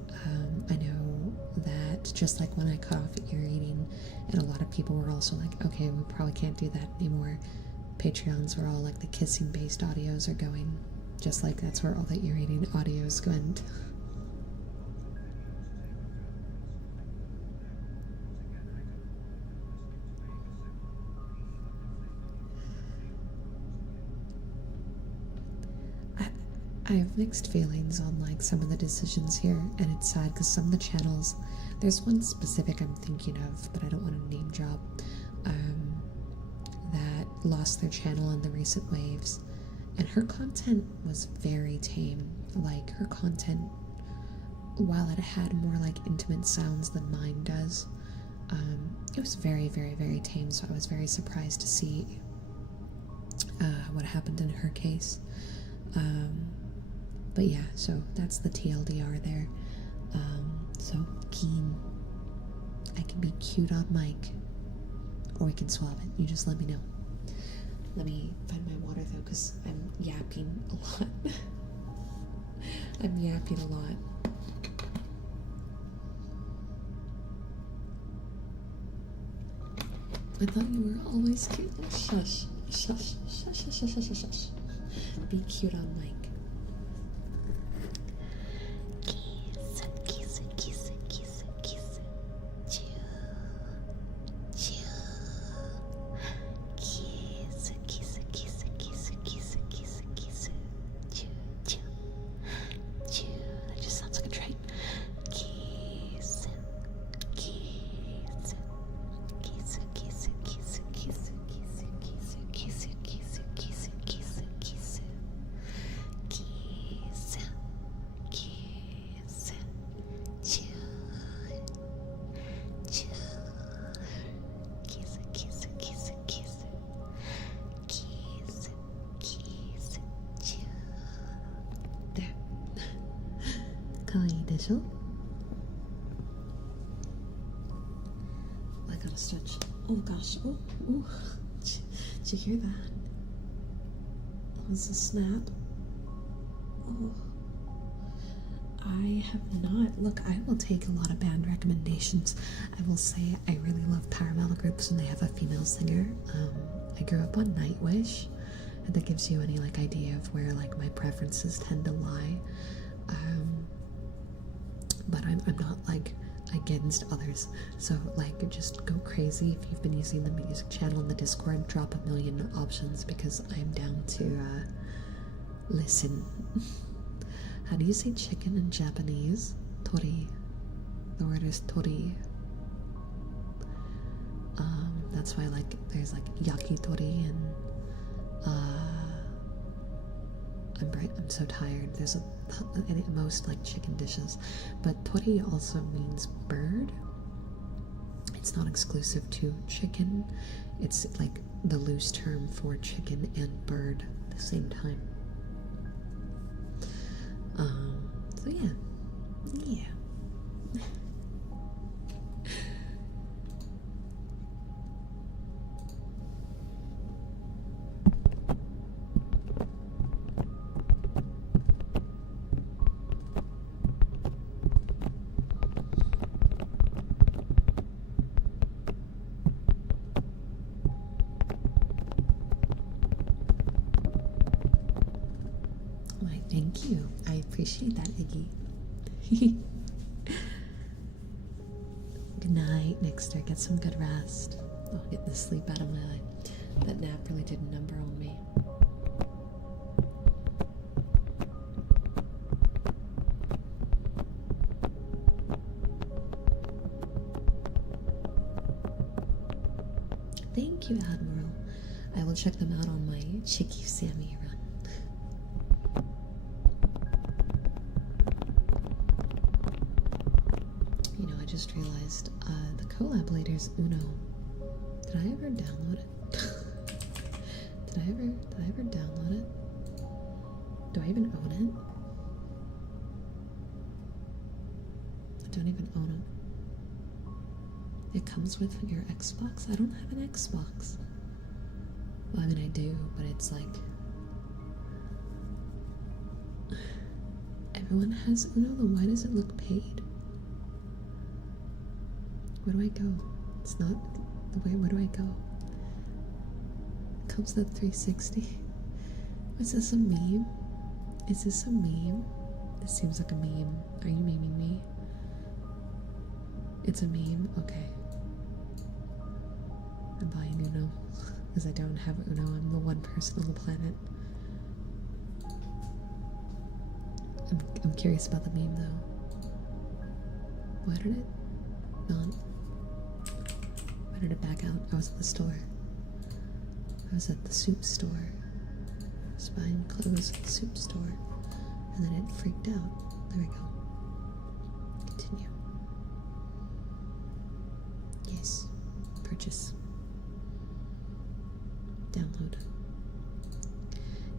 I know that just like when I cut off ear eating, and a lot of people were also like, okay, we probably can't do that anymore. Patreons were all like the kissing based audios are going, just like that's where all the ear eating audios went. I have mixed feelings on like some of the decisions here, and it's sad because some of the channels, there's one specific I'm thinking of, but I don't want to name drop, that lost their channel in the recent waves, and her content was very tame. Like her content, while it had more like intimate sounds than mine does, it was very, very, very tame. So I was very surprised to see what happened in her case. But yeah, so that's the TLDR there. So keen. I can be cute on mic, or we can swap it. You just let me know. Let me find my water though, because I'm yapping a lot. I'm yapping a lot. I thought you were always cute. Oh, shush. Shush. Shush, shush, shush, shush, shush, shush. Be cute on mic. Kiss, kiss, kiss, kiss, kiss. Chew. Chew. Kiss, kiss, kiss, kiss, kiss, kiss, kiss. Chew, chew. Chew. That just sounds like a train. Kiss. Kiss. Kiss, kiss, kiss, kiss, kiss, kiss, kiss, kiss, kiss, kiss, kiss. Kiss. Kiss. Chew. Chew. Kiss, kiss, kiss, kiss. Kiss. Kiss. Chew. There. かわいいでしょ? I gotta stretch. Oh gosh. Oh, oh. Did you hear that? That was a snap. Oh. I have not. Look, I will take a lot of band recommendations. I will say I really love power metal groups when they have a female singer. I grew up on Nightwish, and that gives you any like idea of where like my preferences tend to lie. But I'm not like against others, so like just go crazy if you've been using the music channel in the Discord. Drop a million options because I'm down to listen. How do you say chicken in Japanese? Tori. The word is tori. That's why like there's like yakitori and I'm so tired. There's at most like chicken dishes, but tori also means bird. It's not exclusive to chicken. It's like the loose term for chicken and bird at the same time. So yeah. Why, thank you. I appreciate that, Iggy. night, Nixter. Get some good rest. I'll get the sleep out of my eye. That nap really did a number on me. Thank you, Admiral. I will check them out on my Chicky Sammy run. You know, I just realized the collab later's Uno. Did I ever download it? Did I ever download it? Do I even own it? I don't even own it. It comes with your Xbox? I don't have an Xbox. Well, I mean, I do, but it's like... Everyone has Uno, then why does it look paid? Where do I go? It's not... Where do I go? It comes with 360. Is this a meme? Is this a meme? This seems like a meme. Are you memeing me? It's a meme? Okay. I'm buying Uno because I don't have Uno. I'm the one person on the planet. I'm curious about the meme though. Why did it not? Why did it back out? I was at the store. I was at the soup store. I was buying clothes at the soup store. And then it freaked out. There we go. Continue. Yes. Purchase. Download.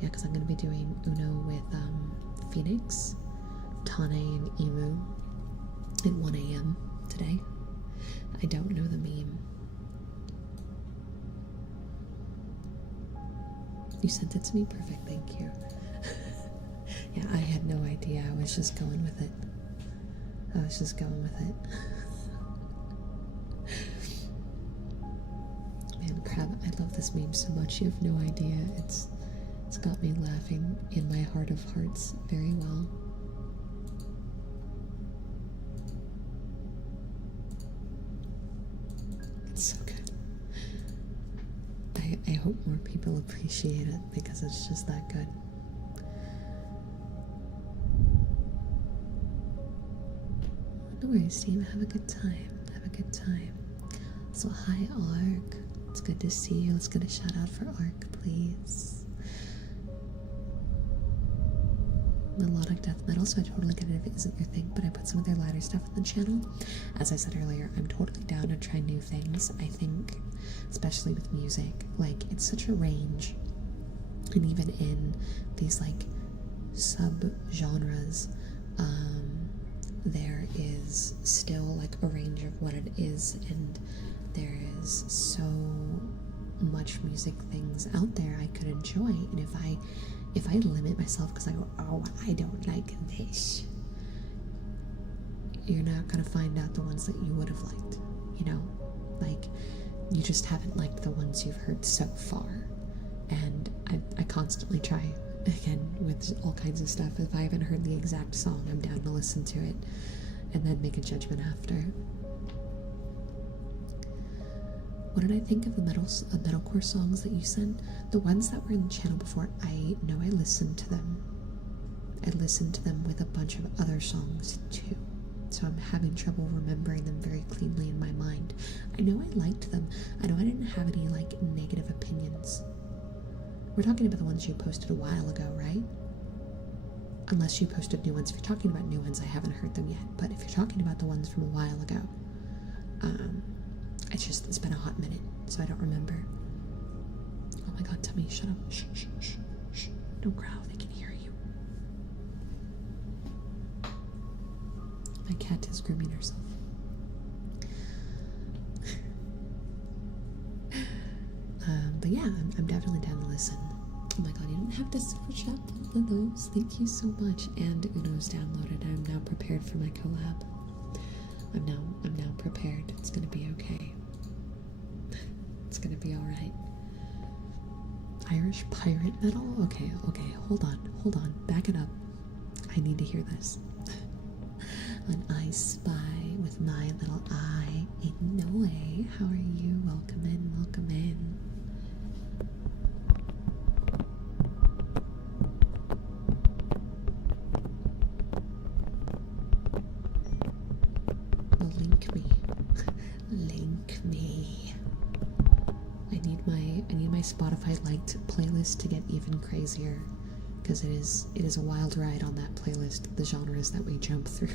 Yeah, because I'm going to be doing Uno with Phoenix, Tane, and Emu at 1 a.m. today. I don't know the meme. You sent it to me? Perfect, thank you. Yeah, I had no idea. I was just going with it. Man, crap, I love this meme so much. You have no idea. It's got me laughing in my heart of hearts very well. It's so good. I hope more people appreciate it because it's just that good. No worries, team. Have a good time. Have a good time. So, hi, Ark. It's good to see you. Let's get a shout out for Ark, please. Melodic death metal, so I totally get it if it isn't your thing, but I put some of their lighter stuff on the channel. As I said earlier, I'm totally down to try new things. I think, especially with music, like, it's such a range. And even in these, like, sub-genres, there is still, like, a range of what it is, and there is so much music things out there I could enjoy. And if I limit myself because I go, oh, I don't like this, you're not gonna find out the ones that you would have liked, you know? Like, you just haven't liked the ones you've heard so far. And I constantly try, again, with all kinds of stuff. If I haven't heard the exact song, I'm down to listen to it and then make a judgment after. What did I think of the metalcore songs that you sent? The ones that were in the channel before, I know I listened to them. I listened to them with a bunch of other songs too. So I'm having trouble remembering them very cleanly in my mind. I know I liked them. I know I didn't have any, like, negative opinions. We're talking about the ones you posted a while ago, right? Unless you posted new ones. If you're talking about new ones, I haven't heard them yet. But if you're talking about the ones from a while ago, it's been a hot minute, so I don't remember. Oh my god, Tummy, shut up. Shh, shh, shh, shh. Don't growl, they can hear you. My cat is grooming herself. But yeah, I'm definitely down to listen. Oh my god, you didn't have to super chat both of those. Thank you so much. And Uno's downloaded. I'm now prepared for my collab. I'm now prepared. It's gonna be okay. It's gonna be alright. Irish pirate metal? Okay, hold on. Back it up. I need to hear this. An I Spy with my little eye. Inoue, how are you? Welcome in, welcome in. Well, link me. Link me. I need my Spotify liked playlist to get even crazier, because it is a wild ride on that playlist, the genres that we jump through.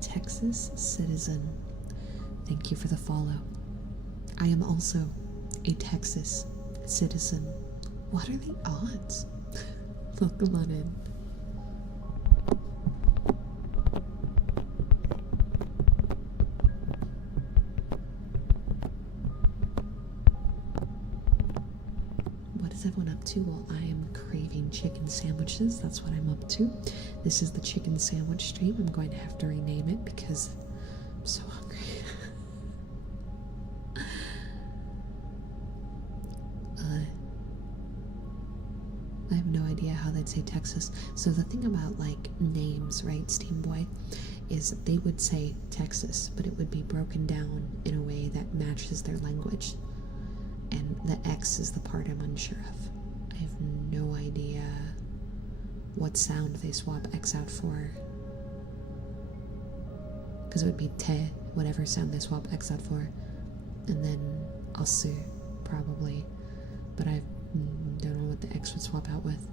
Texas Citizen, thank you for the follow. I am also a Texas citizen. What are the odds? Welcome on in. What is everyone up to? Well, I am craving chicken sandwiches. That's what I'm up to. This is the chicken sandwich stream. I'm going to have to rename it because I'm so hungry. I have no idea how they'd say Texas. So the thing about like names, right, Steamboy, is they would say Texas, but it would be broken down in a way that matches their language. And the X is the part I'm unsure of. I have no idea what sound they swap X out for. Because it would be te, whatever sound they swap X out for. And then asu, probably. But I don't know what the X would swap out with.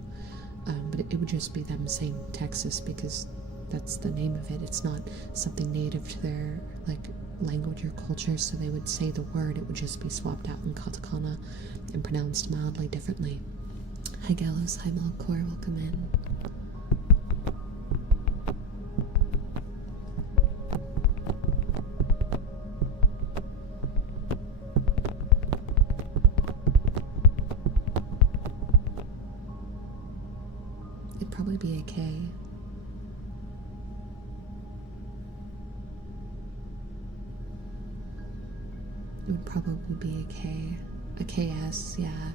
But it would just be them saying Texas because that's the name of it. It's not something native to their like language or culture, so they would say the word. It would just be swapped out in katakana and pronounced mildly differently. Hi Gallows, hi Malcor, welcome in. It'd probably be a K. It would probably be a K. A KS, yeah.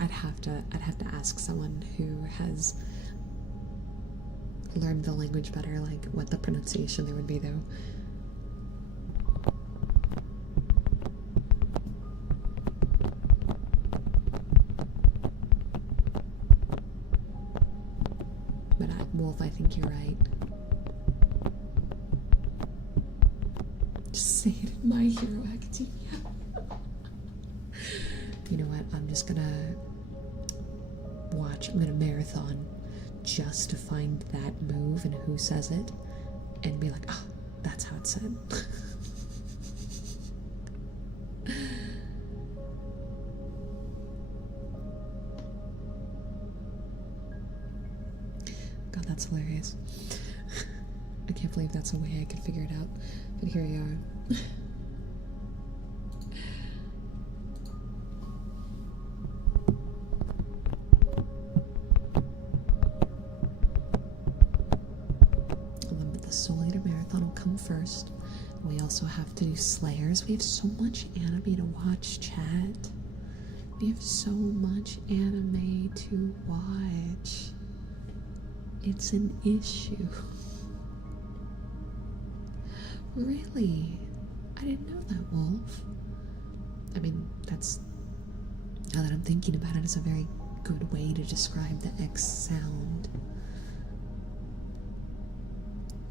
I'd have to ask someone who has learned the language better, like what the pronunciation there would be though. But Wolf, I think you're right. Just say it in My Hero Academia. You know what? I'm just gonna I'm gonna marathon just to find that move and who says it and be like, oh, that's how it's said. God, that's hilarious. I can't believe that's a way I could figure it out. But here we are. The Soul Eater Marathon will come first. We also have to do Slayers. We have so much anime to watch, chat. We have so much anime to watch. It's an issue. Really? I didn't know that, Wolf. I mean, that's, now that I'm thinking about it, it's a very good way to describe the X sound.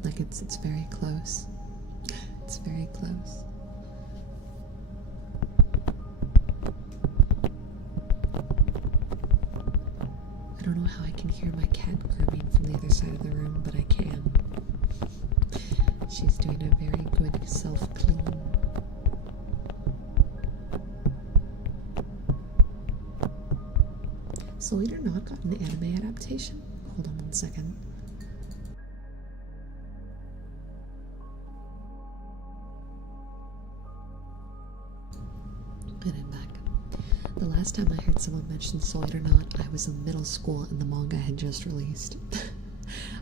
Like it's very close. It's very close. I don't know how I can hear my cat grooming from the other side of the room, but I can. She's doing a very good self-clean. So Soul Eater not got an anime adaptation? Hold on one second. And I'm back. The last time I heard someone mention Soul Eater not, I was in middle school and the manga had just released.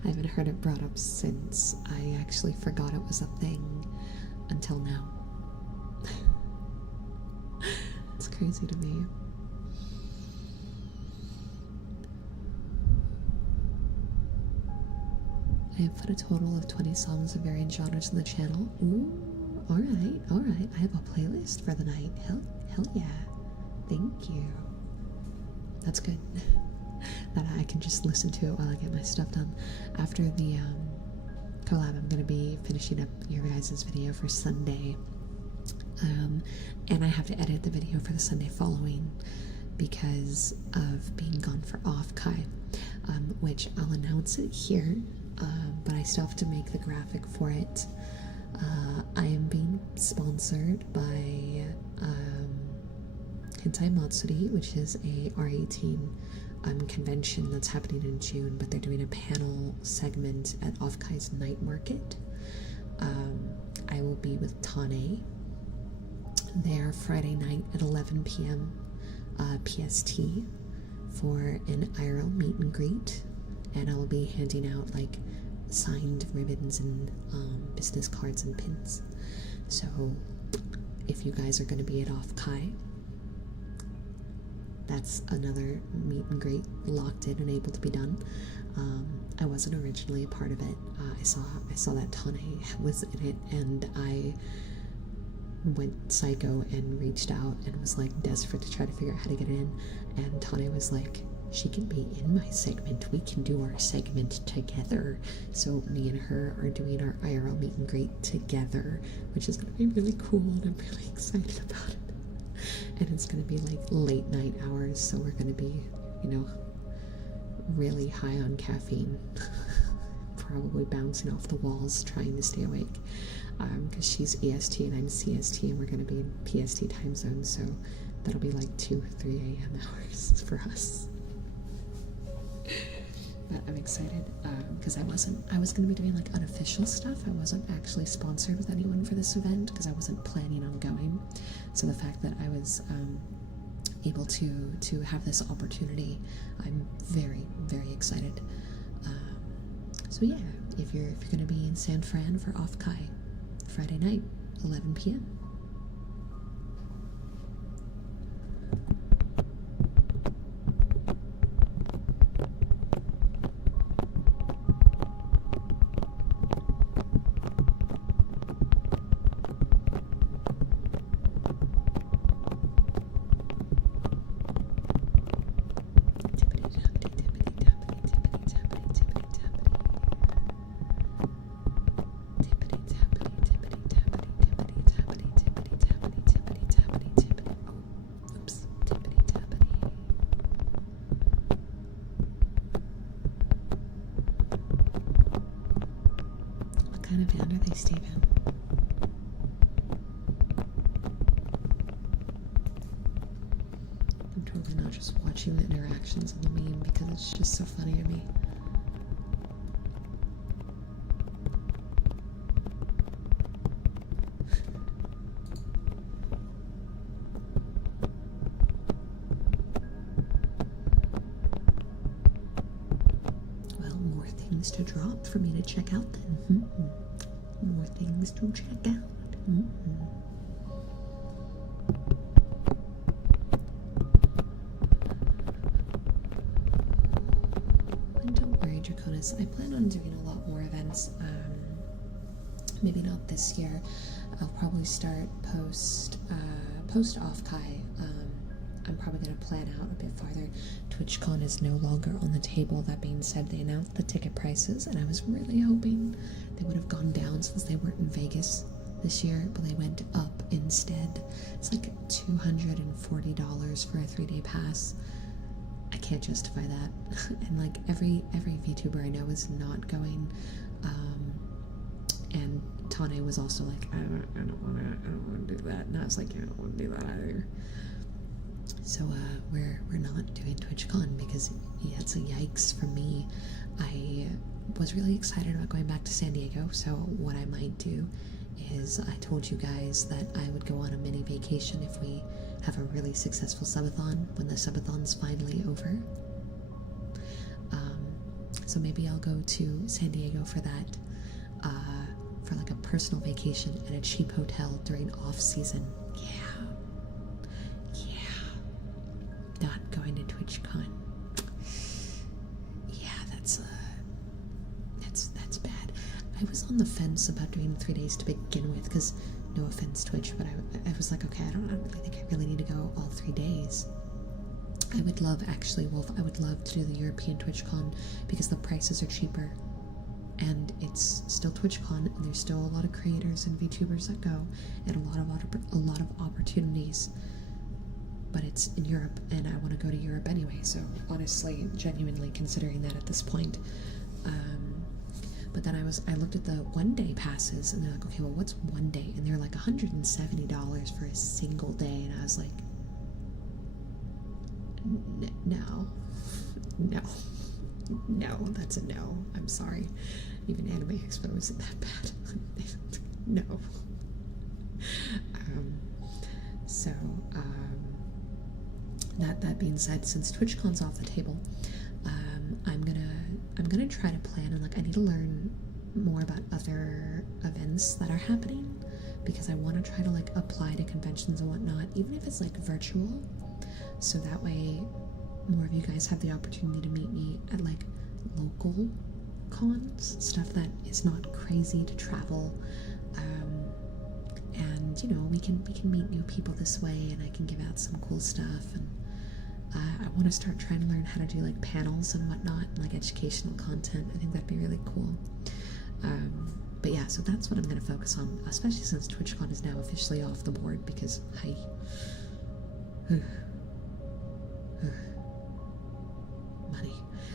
I haven't heard it brought up since I actually forgot it was a thing until now. It's crazy to me. I have put a total of 20 songs of varying genres in the channel. Ooh, alright, alright. I have a playlist for the night. Hell yeah. Thank you. That's good. That I can just listen to it while I get my stuff done. After the collab, I'm going to be finishing up your guys' video for Sunday. And I have to edit the video for the Sunday following because of being gone for off Kai, which I'll announce it here, but I still have to make the graphic for it. I am being sponsored by Hentai Matsuri, which is a R18 convention that's happening in June, but they're doing a panel segment at Off-Kai's night market. I will be with Tane there Friday night at 11 p.m. PST for an IRL meet and greet, and I will be handing out like signed ribbons and business cards and pins. So if you guys are going to be at Off-Kai, that's another meet and greet locked in and able to be done. I wasn't originally a part of it. I saw that Tane was in it, and I went psycho and reached out and was like desperate to try to figure out how to get in. And Tane was like, she can be in my segment. We can do our segment together. So me and her are doing our IRL meet and greet together, which is going to be really cool, and I'm really excited about it. And it's going to be like late night hours, so we're going to be, you know, really high on caffeine. Probably bouncing off the walls trying to stay awake, because she's EST and I'm CST, and we're going to be in PST time zone, so that'll be like 2 or 3 a.m. hours for us. But I'm excited because I was going to be doing like unofficial stuff. I wasn't actually sponsored with anyone for this event because I wasn't planning on going. So the fact that I was able to have this opportunity, I'm very, very excited. So yeah, if you're going to be in San Fran for Off-Kai Friday night, 11 p.m. What kind of band are they, Steven? I'm totally not just watching the interactions on the meme because it's just so funny to me. Well, more things to drop for me to check out then. More things to check out. And don't worry, Draconis, I plan on doing a lot more events. Maybe not this year. I'll probably start post Off-Kai. I'm probably going to plan out a bit farther. TwitchCon is no longer on the table. That being said, they announced the ticket prices, and I was really hoping they would have gone down since they weren't in Vegas this year, but they went up instead. It's like $240 for a 3-day pass. I can't justify that. And like every VTuber I know is not going. And Tane was also like, I don't want to do that. And I was like, I don't want to do that either. So we're not doing TwitchCon because it's a yikes for me. I was really excited about going back to San Diego, so what I might do is I told you guys that I would go on a mini vacation if we have a really successful subathon when the subathon's finally over. So maybe I'll go to San Diego for that, for like a personal vacation at a cheap hotel during off season. Yeah. Not going to TwitchCon. Yeah, that's bad. I was on the fence about doing 3 days to begin with, because no offense, Twitch, but I was like, okay, I don't really think I really need to go all 3 days. I would love, actually, Wolf, I would love to do the European TwitchCon because the prices are cheaper. And it's still TwitchCon, and there's still a lot of creators and VTubers that go, and a lot of opportunities. But it's in Europe, and I want to go to Europe anyway. So honestly, genuinely considering that at this point. But then I looked at the 1 day passes, and they're like, okay, well, what's 1 day? And they're like $170 for a single day, and I was like, no, that's a no. I'm sorry. Even Anime Expo isn't that bad. No. That being said, since TwitchCon's off the table, I'm gonna try to plan, and like I need to learn more about other events that are happening, because I want to try to like apply to conventions and whatnot, even if it's like virtual, so that way more of you guys have the opportunity to meet me at like local cons, stuff that is not crazy to travel, and you know, we can meet new people this way, and I can give out some cool stuff. And I want to start trying to learn how to do like panels and whatnot, and like educational content. I think that'd be really cool. But yeah, so that's what I'm going to focus on, especially since TwitchCon is now officially off the board, because money.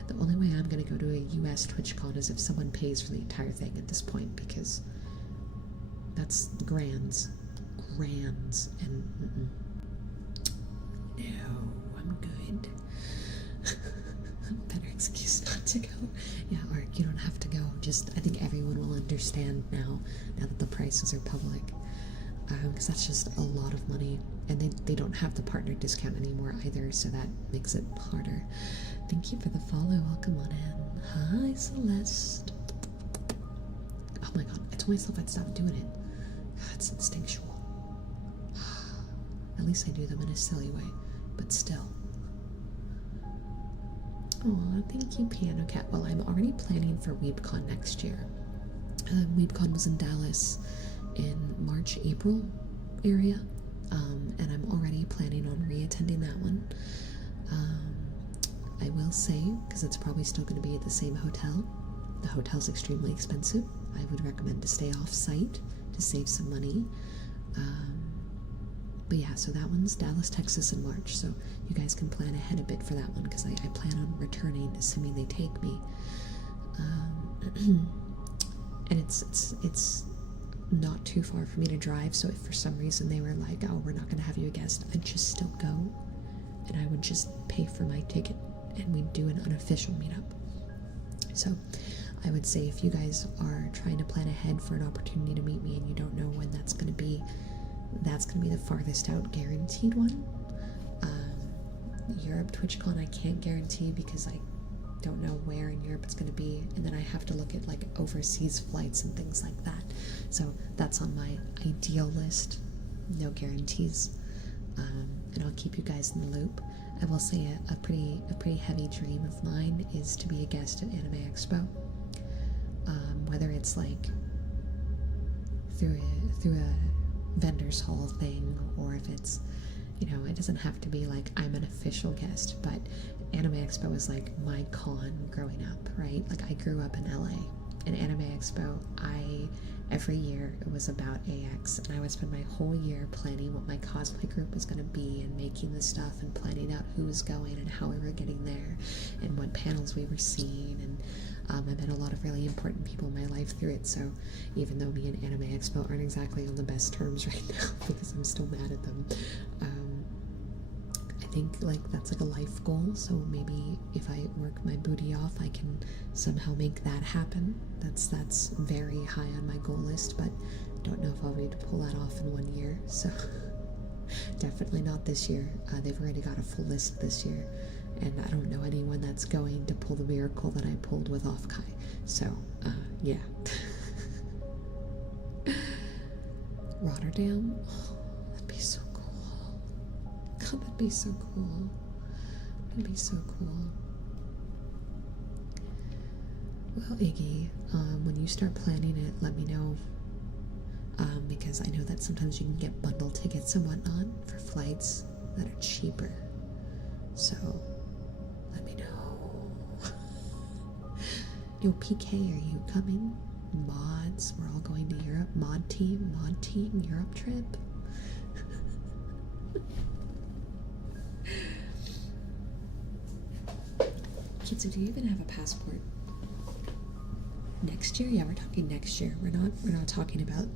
The only way I'm going to go to a US TwitchCon is if someone pays for the entire thing at this point, because that's grands, and no, I'm good. Better excuse not to go. Yeah, or you don't have to go. Just, I think everyone will understand now that the prices are public, because that's just a lot of money, and they don't have the partner discount anymore either, so that makes it harder. Thank you for the follow. Welcome on in. Hi, Celeste. Oh my god, I told myself I'd stop doing it. God, it's instinctual. At least I do them in a silly way, but still. Oh, thank you, Piano Cat. Well, I'm already planning for WeebCon next year. WeebCon was in Dallas in March, April area, and I'm already planning on re-attending that one. I will say, because it's probably still going to be at the same hotel, the hotel's extremely expensive. I would recommend to stay off-site to save some money. But yeah, so that one's Dallas, Texas in March, so you guys can plan ahead a bit for that one, because I plan on returning, assuming they take me. And it's not too far for me to drive, so if for some reason they were like, oh, we're not going to have you a guest, I'd just still go, and I would just pay for my ticket, and we'd do an unofficial meetup. So I would say, if you guys are trying to plan ahead for an opportunity to meet me and you don't know when that's going to be, that's going to be the farthest out guaranteed one. Europe TwitchCon I can't guarantee, because I don't know where in Europe it's going to be, and then I have to look at like overseas flights and things like that. So that's on my ideal list. No guarantees. And I'll keep you guys in the loop. I will say a pretty heavy dream of mine is to be a guest at Anime Expo. Whether it's like through a vendors hall thing, or if it's, you know, it doesn't have to be like I'm an official guest, but Anime Expo is like my con growing up, right? Like I grew up in LA, and Anime Expo, every year it was about AX, and I would spend my whole year planning what my cosplay group was going to be, and making the stuff, and planning out who was going and how we were getting there, and what panels we were seeing. And I met a lot of really important people in my life through it, so even though me and Anime Expo aren't exactly on the best terms right now, because I'm still mad at them, I think like that's like a life goal, so maybe if I work my booty off, I can somehow make that happen. That's very high on my goal list, but don't know if I'll be able to pull that off in 1 year, so definitely not this year. They've already got a full list this year, and I don't know anyone that's going to pull the miracle that I pulled with Off Kai. So, yeah. Rotterdam? Oh, that'd be so cool. God, that'd be so cool. That'd be so cool. Well, Iggy, when you start planning it, let me know. Because I know that sometimes you can get bundle tickets and whatnot for flights that are cheaper. So, let me know. Yo, PK, are you coming? Mods, we're all going to Europe. Mod team, Europe trip. Kitsu, do you even have a passport? Next year? Yeah, we're talking next year. We're not talking about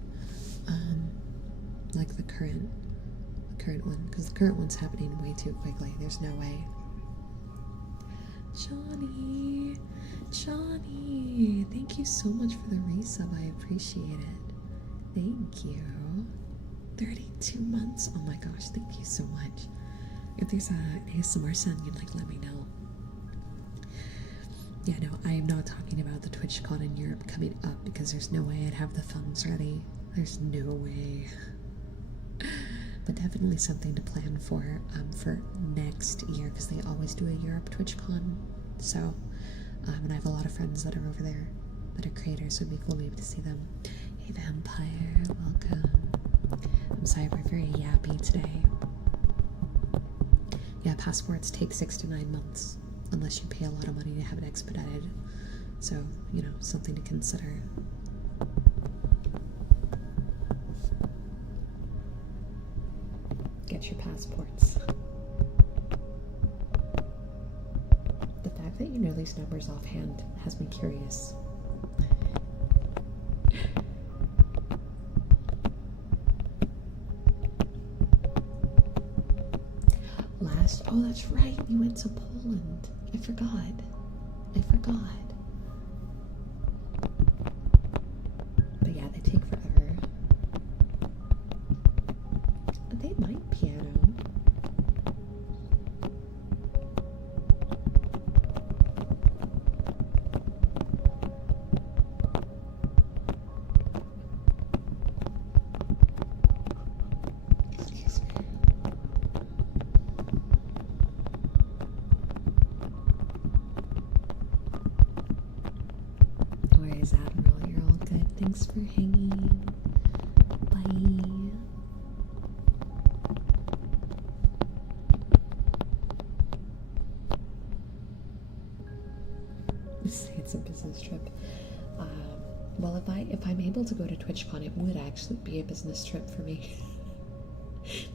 like the current one, because the current one's happening way too quickly. There's no way. Johnny, thank you so much for the resub. I appreciate it. Thank you. 32 months. Oh my gosh, thank you so much. If there's an ASMR sound you'd like, let me know. Yeah, no, I am not talking about the TwitchCon in Europe coming up, because there's no way I'd have the funds ready. There's no way. But definitely something to plan for next year, because they always do a Europe TwitchCon. So, and I have a lot of friends that are over there that are creators, so it'd be cool maybe to see them. Hey Vampire, welcome. I'm sorry, we're very yappy today. Yeah, passports take 6 to 9 months, unless you pay a lot of money to have it expedited. So, you know, something to consider. Get your passports. The fact that you know these numbers offhand has me curious. Oh, that's right, you went to Poland. I forgot. But yeah, they take forever. They might piano. Thanks for hanging. Bye. It's a business trip. Well, if I'm able to go to TwitchCon, it would actually be a business trip for me.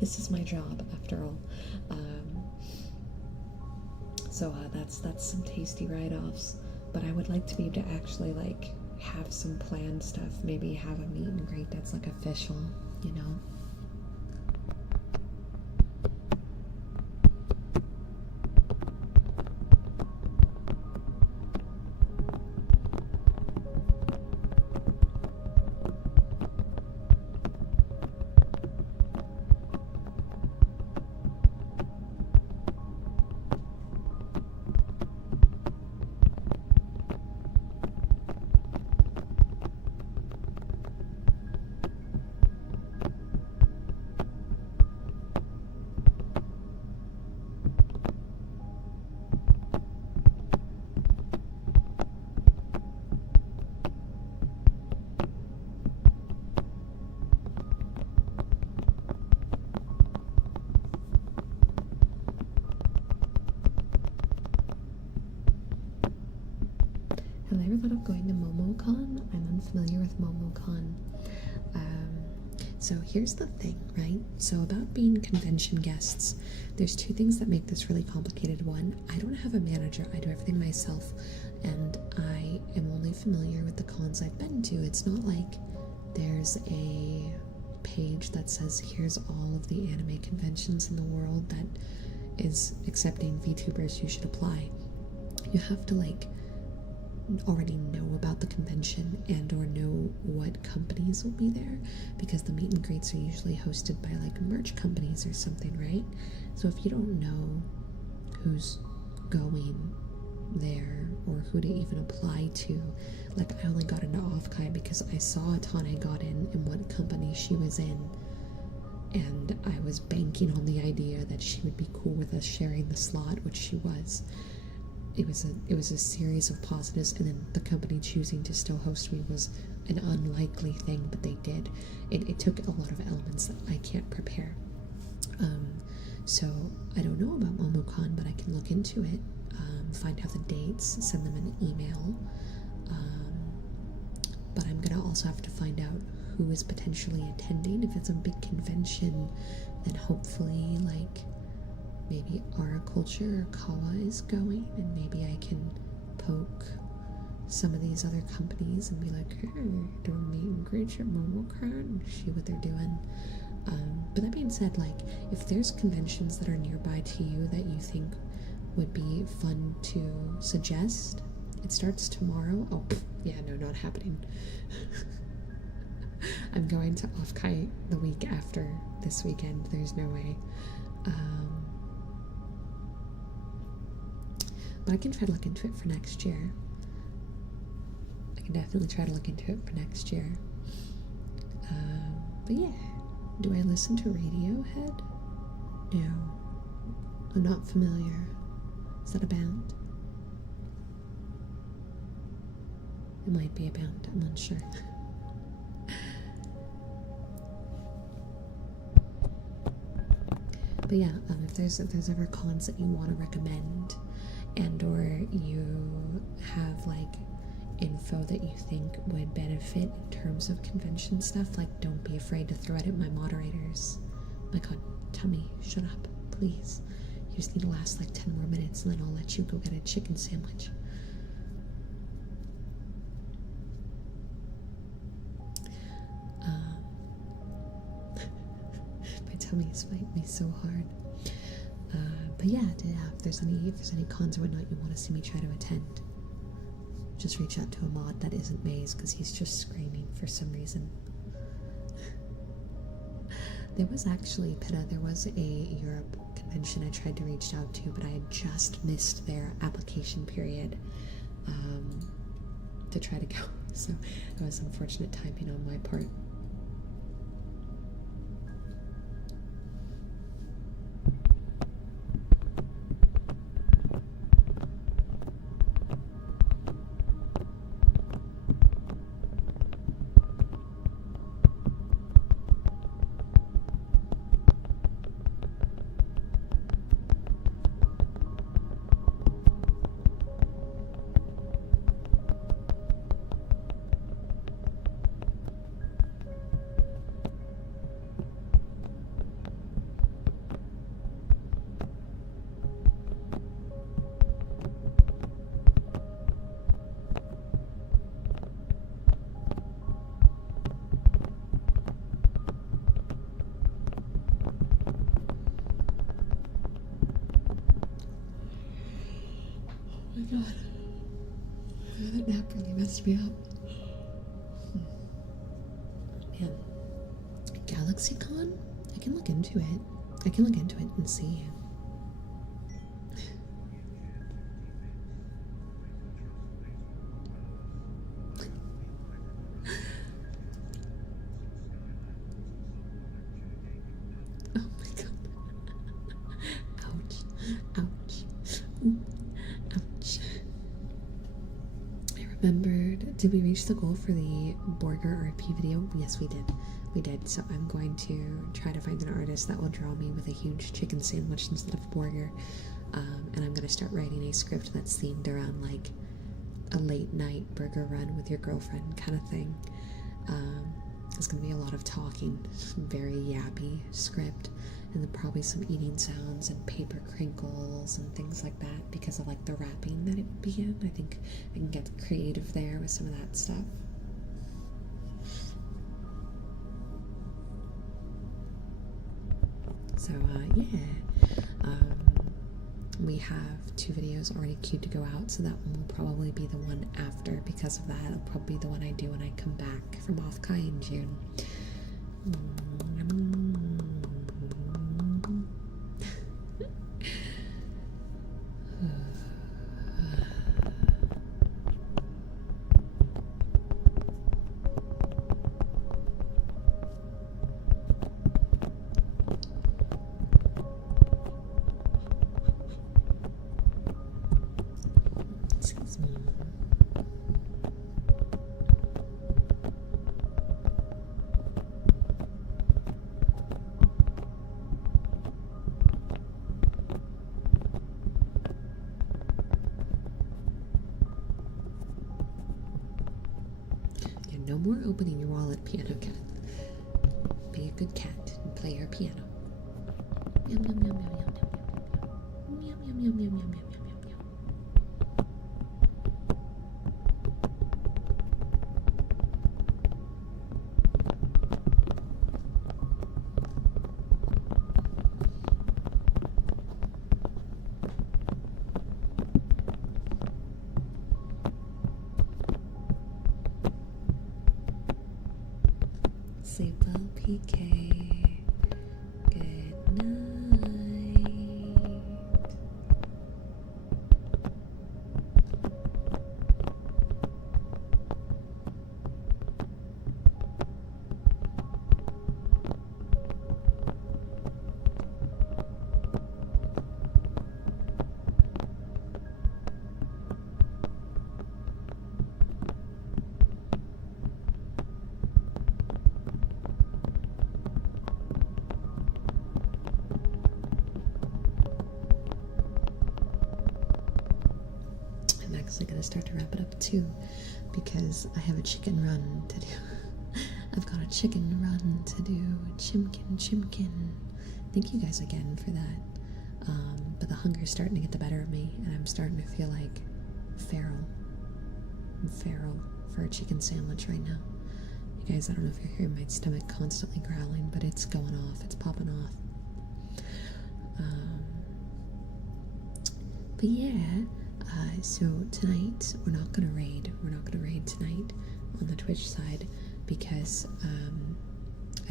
This is my job, after all. So that's some tasty write-offs. But I would like to be able to actually like have some planned stuff, maybe have a meet and greet that's like official, you know. Have I ever thought of going to MomoCon? I'm unfamiliar with MomoCon. So here's the thing, right? So about being convention guests, there's two things that make this really complicated. One, I don't have a manager. I do everything myself, and I am only familiar with the cons I've been to. It's not like there's a page that says here's all of the anime conventions in the world that is accepting VTubers, you should apply. You have to like already know about the convention and or know what companies will be there, because the meet and greets are usually hosted by like merch companies or something, right? So if you don't know who's going there or who to even apply to. Like, I only got into Offkai because I saw Tane got in and what company she was in, and I was banking on the idea that she would be cool with us sharing the slot, which she was. It was a series of positives, and then the company choosing to still host me was an unlikely thing, but they did. It took a lot of elements that I can't prepare. So I don't know about MomoCon, but I can look into it, find out the dates, send them an email. But I'm gonna also have to find out who is potentially attending. If it's a big convention, then hopefully, like, maybe Culture or Kawa is going, and maybe I can poke some of these other companies and be like, hey, doing meet and greet at MomoCon, see what they're doing. But that being said, like, if there's conventions that are nearby to you that you think would be fun to suggest, it starts tomorrow. Oh, yeah, no, not happening. I'm going to Offkai the week after this weekend. There's no way. But I can try to look into it for next year. I can definitely try to look into it for next year. But yeah, do I listen to Radiohead? No. I'm not familiar. Is that a band? It might be a band, I'm unsure. But yeah, if there's ever cons that you want to recommend, and or you have like info that you think would benefit in terms of convention stuff, like, don't be afraid to throw it at my moderators. My god, Tummy, shut up, please. You just need to last like 10 more minutes and then I'll let you go get a chicken sandwich. My tummy is fighting me so hard. But yeah, if there's any cons or whatnot you want to see me try to attend, just reach out to a mod that isn't Maze, because he's just screaming for some reason. There was actually, Pitta, there was a Europe convention I tried to reach out to, but I had just missed their application period to try to go. So that was unfortunate timing on my part. Oh my god. That nap really messed me up. Man. GalaxyCon? I can look into it. I can look into it and see. Oh my god. Ouch. Ouch. Ooh. Ouch. I remembered. Did we reach the goal for the Borger RP video? Yes, we did. We did. So I'm going to try to find an artist that will draw me with a huge chicken sandwich instead of Borger. And I'm going to start writing a script that's themed around like a late night burger run with your girlfriend kind of thing. It's going to be a lot of talking, very yappy script, and then probably some eating sounds and paper crinkles and things like that because of like the wrapping that it would be in. I think I can get creative there with some of that stuff. So yeah, we have 2 videos already queued to go out, so that one will probably be the one after. Because of that, it'll probably be the one I do when I come back from Offkai in June. more opening your wallet, piano cat. Be a good cat and play your piano. Yum yum yum yum yum yum yum yum yum yum yum yum yum yum. Sleep well, PK. Good night. I'm actually going to start to wrap it up too, because I have a chicken run to do. I've got a chicken run to do. Chimkin. Thank you guys again for that. But the hunger's starting to get the better of me, and I'm starting to feel like feral. I'm feral for a chicken sandwich right now. You guys, I don't know if you're hearing my stomach constantly growling, but it's going off. It's popping off. But yeah, so tonight we're not gonna raid. We're not gonna raid tonight on the Twitch side because I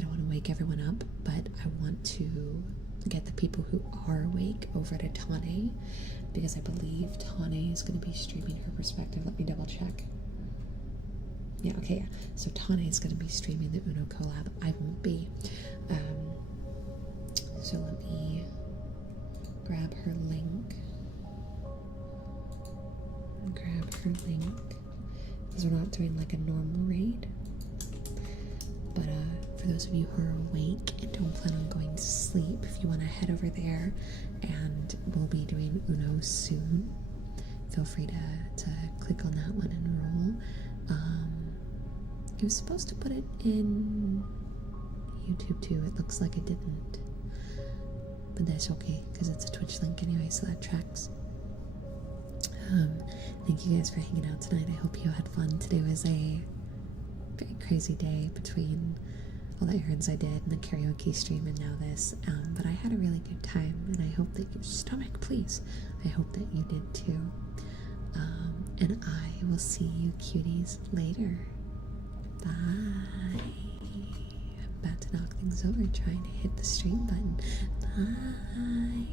don't want to wake everyone up, but I want to get the people who are awake over to Tane, because I believe Tane is going to be streaming her perspective. Let me double check. Yeah, okay, yeah. So Tane is going to be streaming the Uno collab. I won't be. So let me grab her link. Because we're not doing like a normal raid. But for those of you who are awake and don't plan on going to sleep, if you want to head over there, and we'll be doing Uno soon, feel free to click on that one and roll. It was supposed to put it in YouTube too. It looks like it didn't. But that's okay, because it's a Twitch link anyway, so that tracks. Thank you guys for hanging out tonight. I hope you had fun. Today was a very crazy day between all the errands I did and the karaoke stream and now this. But I had a really good time, and I hope that your stomach, please. I hope that you did too. And I will see you cuties later. Bye. I'm about to knock things over trying to hit the stream button. Bye.